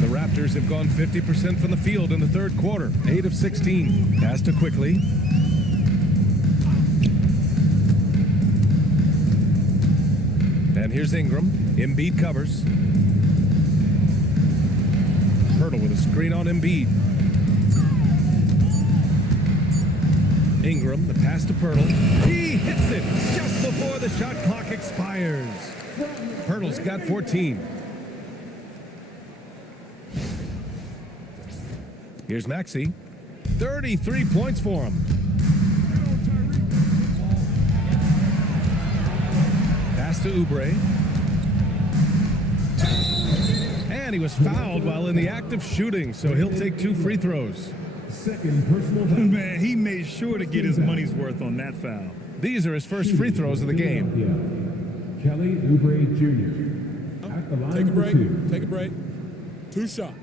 The Raptors have gone 50% from the field in the 3rd quarter. 8 of 16. Pass to quickly. And here's Ingram. Embiid covers. Pirtle with a screen on Embiid. Ingram, the pass to Pirtle. He hits it just before the shot clock expires. Pirtle's got 14. Here's Maxey. 33 points for him. Pass to Oubre. And he was fouled while in the act of shooting, so he'll take 2 free throws. Second personal foul. Man, he made sure to get his money's worth on that foul. These are his first free throws of the game. Kelly Oubre Jr. At the line Take a break. for 2. Take a break. 2 shots.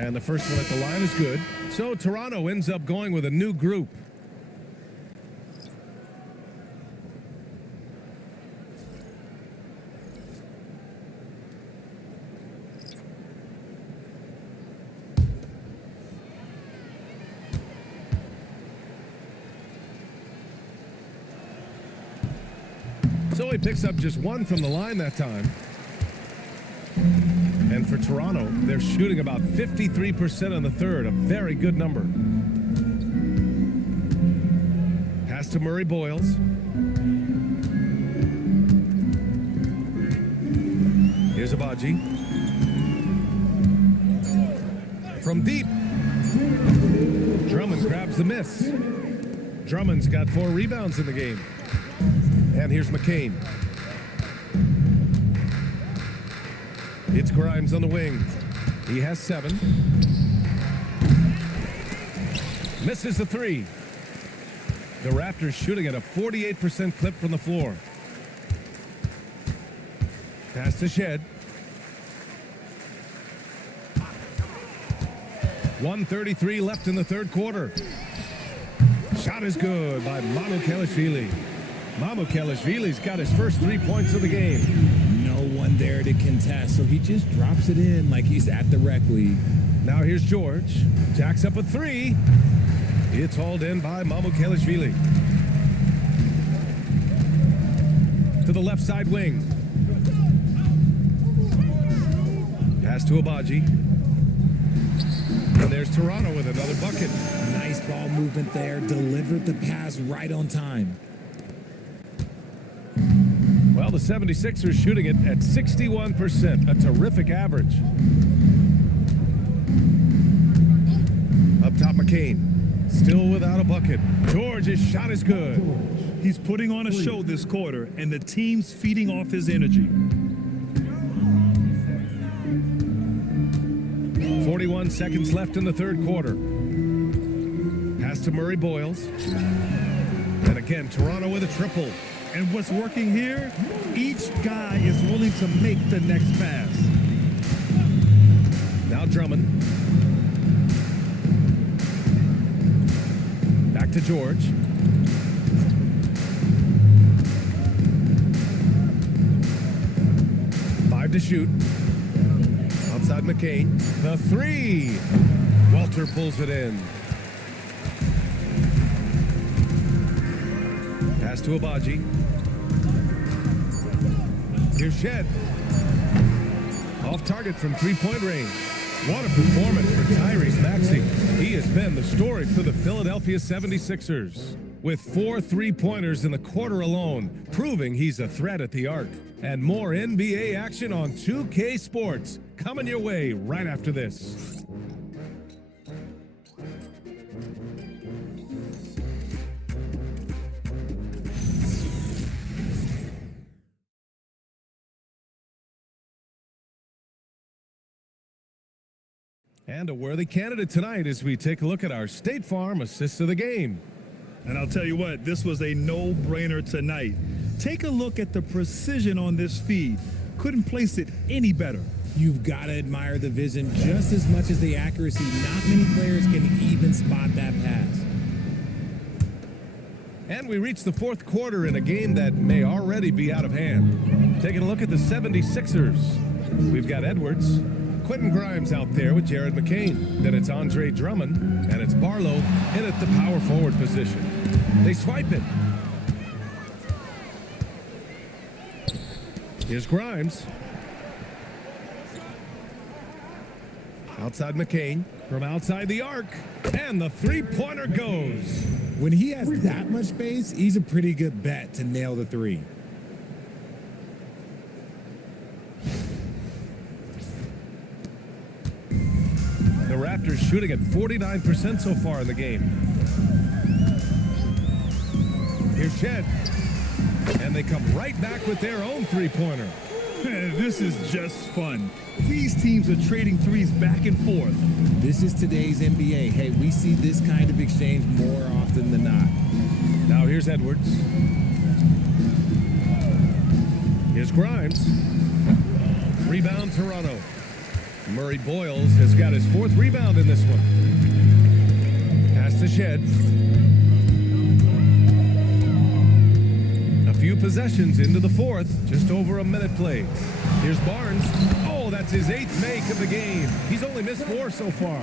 And the first one at the line is good. So Toronto ends up going with a new group. So he picks up just one from the line that time. And for Toronto, they're shooting about 53% in the third, a very good number. Pass to Murray Boyles. Here's Abaji. From deep. Drummond grabs the miss. Drummond's got 4 rebounds in the game. And here's McCain. It's Grimes on the wing. He has 7. Misses the 3. The Raptors shooting at a 48% clip from the floor. Pass to Shed. 1:33 left in the third quarter. Shot is good by Mamukelashvili. Mamukelashvili's got his first 3 points of the game. No one there to contest, so he just drops it in like he's at the rec league. Now here's George. Jacks up a 3. It's hauled in by Mamukelashvili. To the left side wing. Pass to Abaji. And there's Toronto with another bucket. Nice ball movement there. Delivered the pass right on time. Well, the 76ers shooting it at 61%, a terrific average. Up top, McCain. Still without a bucket. George's shot is good. He's putting on a show this quarter, and the team's feeding off his energy. 41 seconds left in the third quarter. Pass to Murray Boyles. And again, Toronto with a triple. And what's working here? Each guy is willing to make the next pass. Now Drummond. Back to George. Five to shoot. Outside McCain. The 3. Walter pulls it in. Pass to Abaji. Here's Shed. Off target from 3-point range. What a performance for Tyrese Maxey. He has been the story for the Philadelphia 76ers. With 4 3-pointers in the quarter alone, proving he's a threat at the arc. And more NBA action on 2K Sports coming your way right after this. And a worthy candidate tonight as we take a look at our State Farm Assist of the Game. And I'll tell you what, this was a no-brainer tonight. Take a look at the precision on this feed. Couldn't place it any better. You've got to admire the vision just as much as the accuracy. Not many players can even spot that pass. And we reach the fourth quarter in a game that may already be out of hand. Taking a look at the 76ers. We've got Edwards. Quentin Grimes out there with Jared McCain. Then it's Andre Drummond, and it's Barlow in at the power forward position. They swipe it. Here's Grimes. Outside McCain from outside the arc, and the 3-pointer goes. When he has that much space, he's a pretty good bet to nail the 3. The Raptors shooting at 49% so far in the game. Here's Shed. And they come right back with their own 3-pointer. This is just fun. These teams are trading threes back and forth. This is today's NBA. Hey, we see this kind of exchange more often than not. Now here's Edwards. Here's Grimes. Rebound Toronto. Murray Boyles has got his 4th rebound in this one. Pass to Shed. A few possessions into the 4th, just over a minute played. Here's Barnes. Oh, that's his 8th make of the game. He's only missed 4 so far.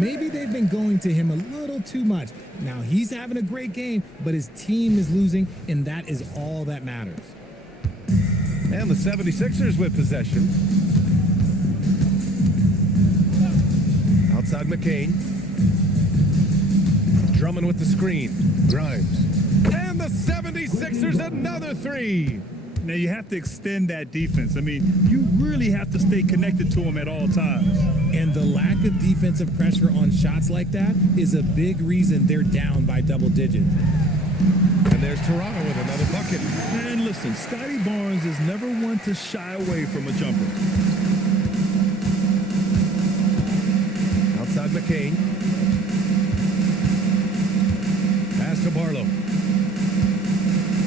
Maybe they've been going to him a little too much. Now he's having a great game, but his team is losing, and that is all that matters. And the 76ers with possession. Outside McCain. Drummond with the screen. Grimes. And the 76ers another three. Now you have to extend that defense. I mean, you really have to stay connected to them at all times. And the lack of defensive pressure on shots like that is a big reason they're down by double digits. And there's Toronto with another bucket. And listen, Scotty Barnes is never one to shy away from a jumper. Outside McCain. Pass to Barlow.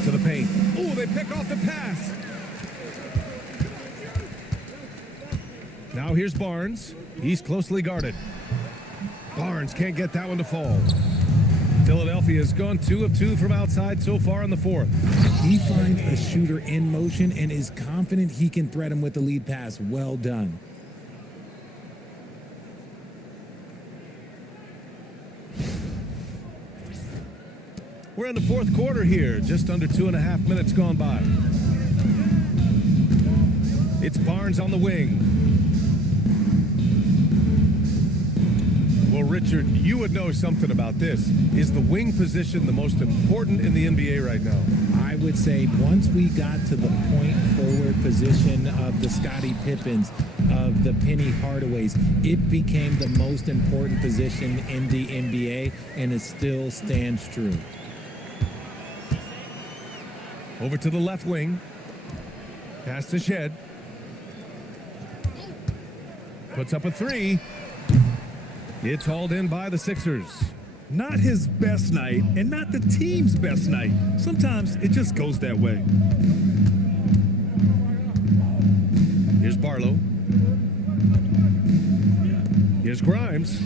To the paint. Oh, they pick off the pass. Now here's Barnes. He's closely guarded. Barnes can't get that one to fall. Philadelphia has gone 2 of 2 from outside so far in the fourth. He finds a shooter in motion and is confident he can thread him with the lead pass. Well done. We're in the fourth quarter here, just under 2.5 minutes gone by. It's Barnes on the wing. Well, Richard, you would know something about this. Is the wing position the most important in the NBA right now? I would say once we got to the point forward position of the Scottie Pippens, of the Penny Hardaways, it became the most important position in the NBA, and it still stands true. Over to the left wing. Pass to Shed. Puts up a three. It's hauled in by the Sixers. Not his best night, and not the team's best night. Sometimes it just goes that way. Here's Barlow. Here's Grimes.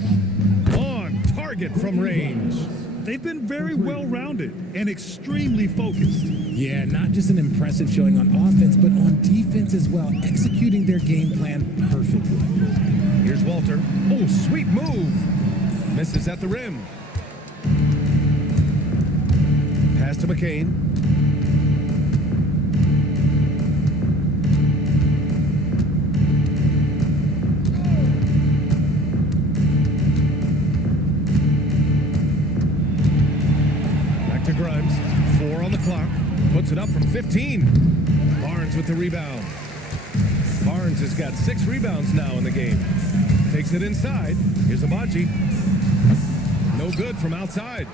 On target from range. They've been very well-rounded and extremely focused. Yeah, not just an impressive showing on offense, but on defense as well, executing their game plan perfectly. Here's Walter. Oh, sweet move. Misses at the rim. Pass to McCain. Back to Grimes. 4 on the clock. Puts it up from 15. Barnes with the rebound. Barnes has got 6 rebounds now in the game. Takes it inside. Here's Amaji. No good from outside.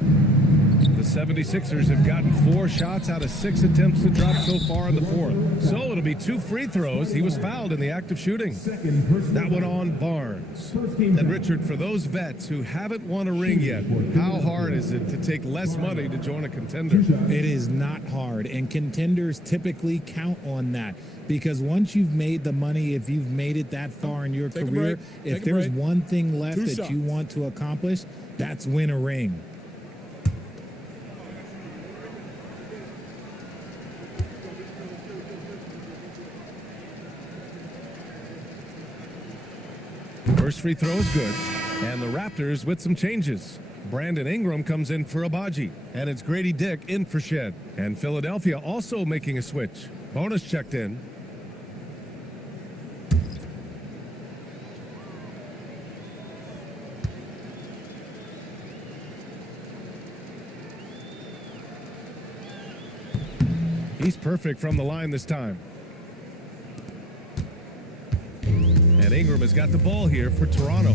The 76ers have gotten 4 shots out of 6 attempts to drop so far in the fourth. So it'll be 2 free throws. He was fouled in the act of shooting. That one on Barnes. And Richard, for those vets who haven't won a ring yet, how hard is it to take less money to join a contender? It is not hard, and contenders typically count on that. Because once you've made the money, if you've made it that far in your career, if there's one thing left that you want to accomplish, that's win a ring. First free throw is good. And the Raptors with some changes. Brandon Ingram comes in for Abaji. And it's Grady Dick in for Shed. And Philadelphia also making a switch. Bonus checked in. He's perfect from the line this time. And Ingram has got the ball here for Toronto.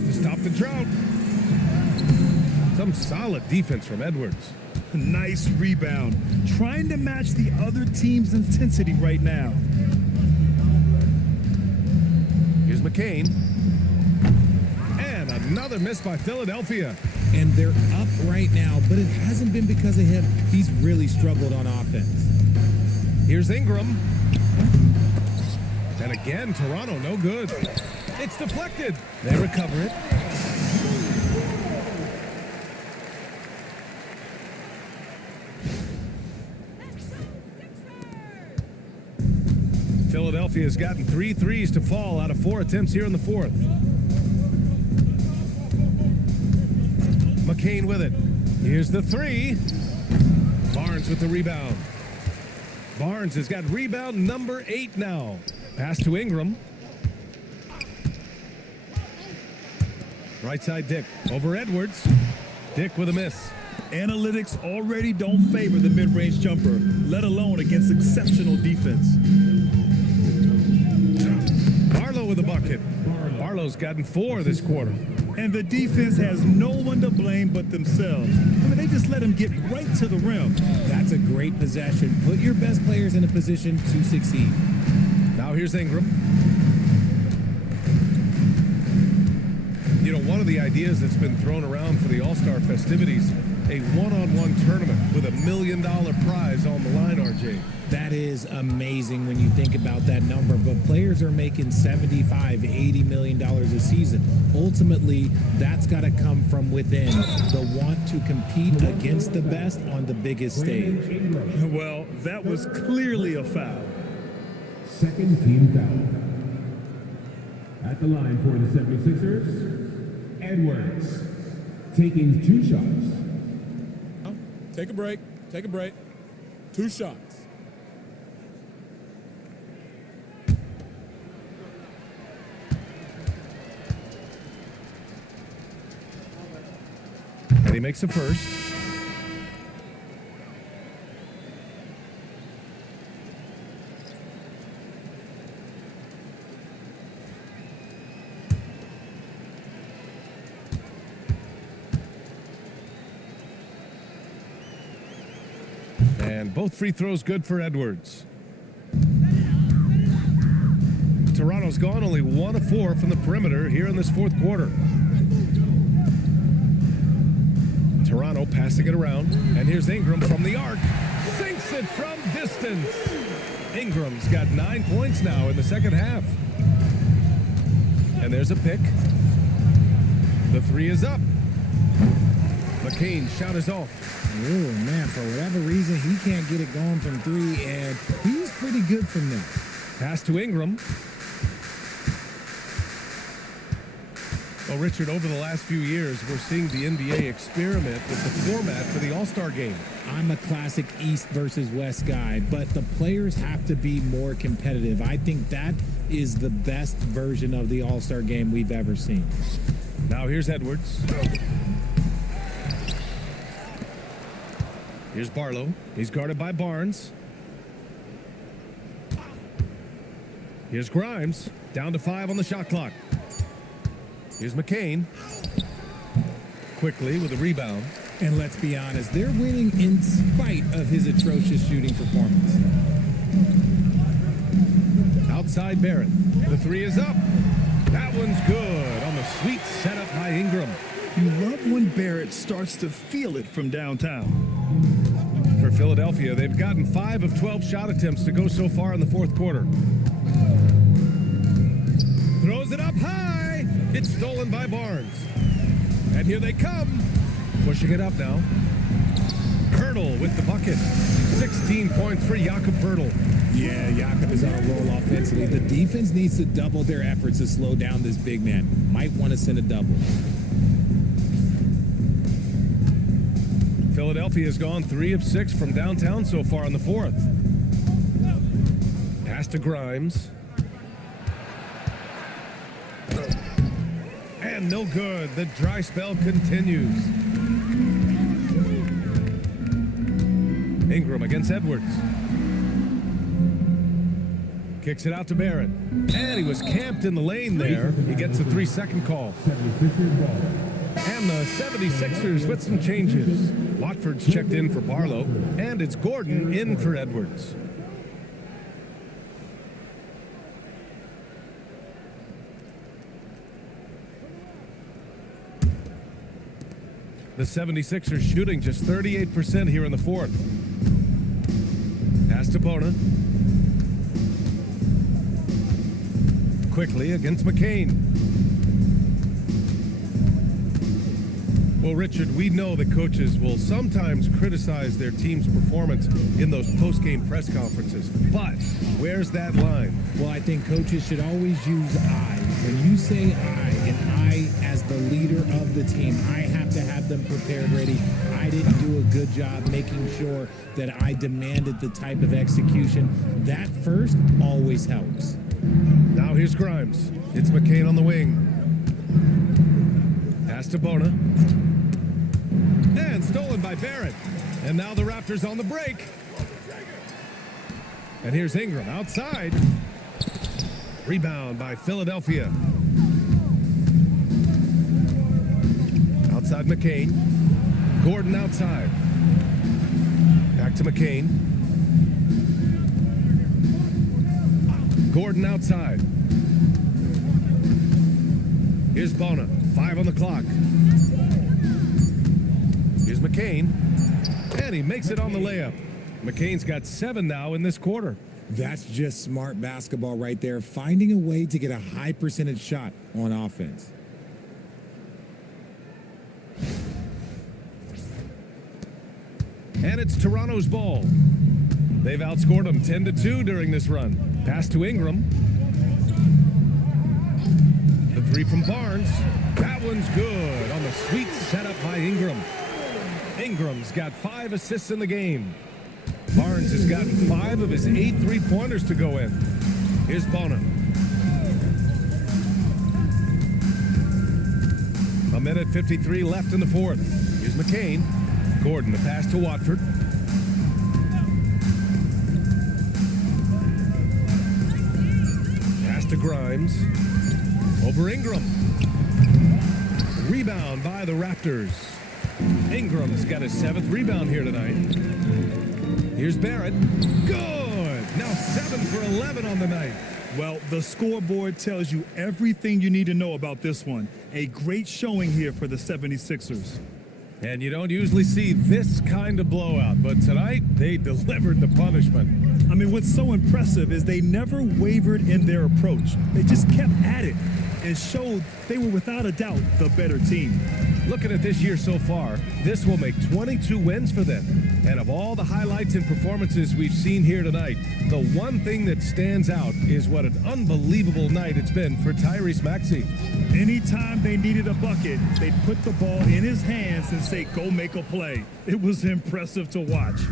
To stop the drought. Some solid defense from Edwards. Nice rebound. Trying to match the other team's intensity right now. Here's McCain. And another miss by Philadelphia. And they're up right now, but it hasn't been because of him. He's really struggled on offense. Here's Ingram. And again, Toronto, no good. It's deflected. They recover it. Philadelphia's gotten 3 threes to fall out of 4 attempts here in the fourth. McCain with it. Here's the 3. Barnes with the rebound. Barnes has got rebound number 8 now. Pass to Ingram. Right side Dick. Over Edwards. Dick with a miss. Analytics already don't favor the mid-range jumper, let alone against exceptional defense. Barlow with a bucket. Barlow's gotten 4 this quarter. And the defense has no one to blame but themselves. I mean, they just let him get right to the rim. That's a great possession. Put your best players in a position to succeed. Now here's Ingram. You know, one of the ideas that's been thrown around for the All-Star festivities, a one-on-one tournament with $1 million prize on the line, RJ. That is amazing when you think about that number, but players are making $75, $80 million a season. Ultimately, that's got to come from within, the want to compete against the best on the biggest stage. Well, that was clearly a foul. Second team foul. At the line for the 76ers, Edwards, taking 2 shots. Take a break. Take a break. 2 shots. And he makes the first. And both free throws good for Edwards. Toronto's gone only 1 of 4 from the perimeter here in this fourth quarter. Toronto passing it around, and here's Ingram from the arc. Sinks it from distance. Ingram's got 9 points now in the second half. And there's a pick. The 3 is up. McCain shot is off. Oh, man, for whatever reason, he can't get it going from 3, and he's pretty good from there. Pass to Ingram. Well, Richard, over the last few years, we're seeing the NBA experiment with the format for the All-Star game. I'm a classic East versus West guy, but the players have to be more competitive. I think that is the best version of the All-Star game we've ever seen. Now here's Edwards. Here's Barlow. He's guarded by Barnes. Here's Grimes. Down to 5 on the shot clock. Here's McCain. Quickly with a rebound. And let's be honest, they're winning in spite of his atrocious shooting performance. Outside Barrett. The 3 is up. That one's good on the sweet setup by Ingram. You love when Barrett starts to feel it from downtown. For Philadelphia, they've gotten 5 of 12 shot attempts to go so far in the fourth quarter. Throws it up high. It's stolen by Barnes. And here they come. Pushing it up now. Pirtle with the bucket. 16 points for Jakob Pirtle. Yeah, Jakob is on a roll offensively. The defense needs to double their efforts to slow down this big man. Might want to send a double. Philadelphia has gone 3 of 6 from downtown so far in the fourth. Pass to Grimes. And no good. The dry spell continues. Ingram against Edwards. Kicks it out to Barrett. And he was camped in the lane there. He gets a 3-second call. And the 76ers with some changes. Watford's checked in for Barlow. And it's Gordon in for Edwards. The 76ers shooting just 38% here in the fourth. Pass to Bona. Quickly against McCain. Well, Richard, we know that coaches will sometimes criticize their team's performance in those post-game press conferences. But where's that line? Well, I think coaches should always use I. When you say I, and I as the leader of the team, I have to have them prepared ready. I didn't do a good job making sure that I demanded the type of execution. That first always helps. Now here's Grimes. It's McCain on the wing. Pass to Bona. And stolen by Barrett. And now the Raptors on the break. And here's Ingram outside. Rebound by Philadelphia. Outside McCain. Gordon outside. Back to McCain. Gordon outside. Here's Bona. 5 on the clock. Here's McCain. And he makes it on the layup. McCain's got 7 now in this quarter. That's just smart basketball right there, finding a way to get a high percentage shot on offense. And it's Toronto's ball. They've outscored them 10-2 during this run. Pass to Ingram. The three from Barnes. That one's good on the sweet setup by Ingram. Ingram's got 5 assists in the game. Barnes has gotten 5 of his 8 3-pointers to go in. Here's Bona. A minute 53 left in the fourth. Here's McCain. Gordon, the pass to Watford. Pass to Grimes. Over Ingram. Rebound by the Raptors. Ingram's got his 7th rebound here tonight. Here's Barrett. Good! Now 7 for 11 on the night. Well, the scoreboard tells you everything you need to know about this one. A great showing here for the 76ers. And you don't usually see this kind of blowout, but tonight they delivered the punishment. I mean, what's so impressive is they never wavered in their approach. They just kept at it and showed they were without a doubt the better team. Looking at this year so far, this will make 22 wins for them. And of all the highlights and performances we've seen here tonight, the one thing that stands out is what an unbelievable night it's been for Tyrese Maxey. Anytime they needed a bucket, they'd put the ball in his hands and say, go make a play. It was impressive to watch.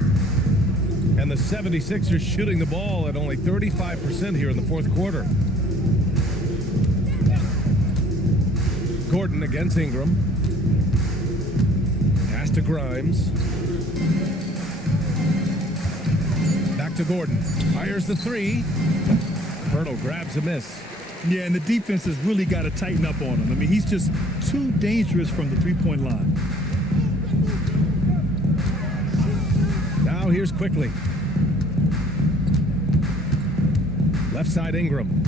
And the 76ers shooting the ball at only 35% here in the fourth quarter. Gordon against Ingram. Pass to Grimes. Back to Gordon. Fires the 3. Hurdle grabs a miss. Yeah, and the defense has really got to tighten up on him. I mean, he's just too dangerous from the three-point line. Now here's Quickly. Left side Ingram.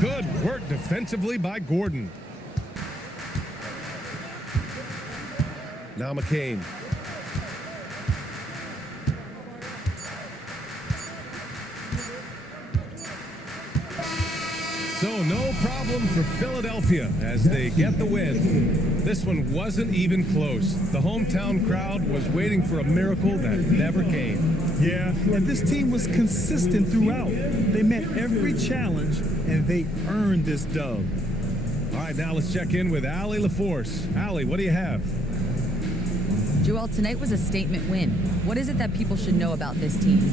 Good work defensively by Gordon. Now McCain. So no problem for Philadelphia as they get the win. This one wasn't even close. The hometown crowd was waiting for a miracle that never came. Yeah, and this team was consistent throughout. They met every challenge, and they earned this dub. All right, now let's check in with Allie LaForce. Allie, what do you have? Joel, tonight was a statement win. What is it that people should know about this team?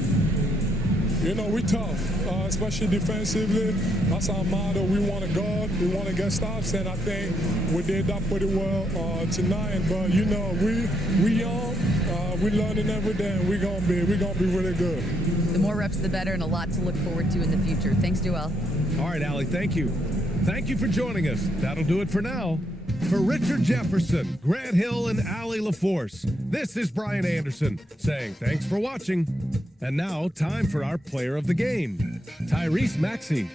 You know, we tough, especially defensively. That's our motto. We want to guard, we want to get stops, and I think we did that pretty well tonight. But you know, we young, we learning every day, and we're gonna be really good. The more reps, the better, and a lot to look forward to in the future. Thanks, Joel. All right, Allie, thank you. Thank you for joining us. That'll do it for now. For Richard Jefferson, Grant Hill, and Allie LaForce, this is Brian Anderson saying thanks for watching. And now, time for our player of the game, Tyrese Maxey.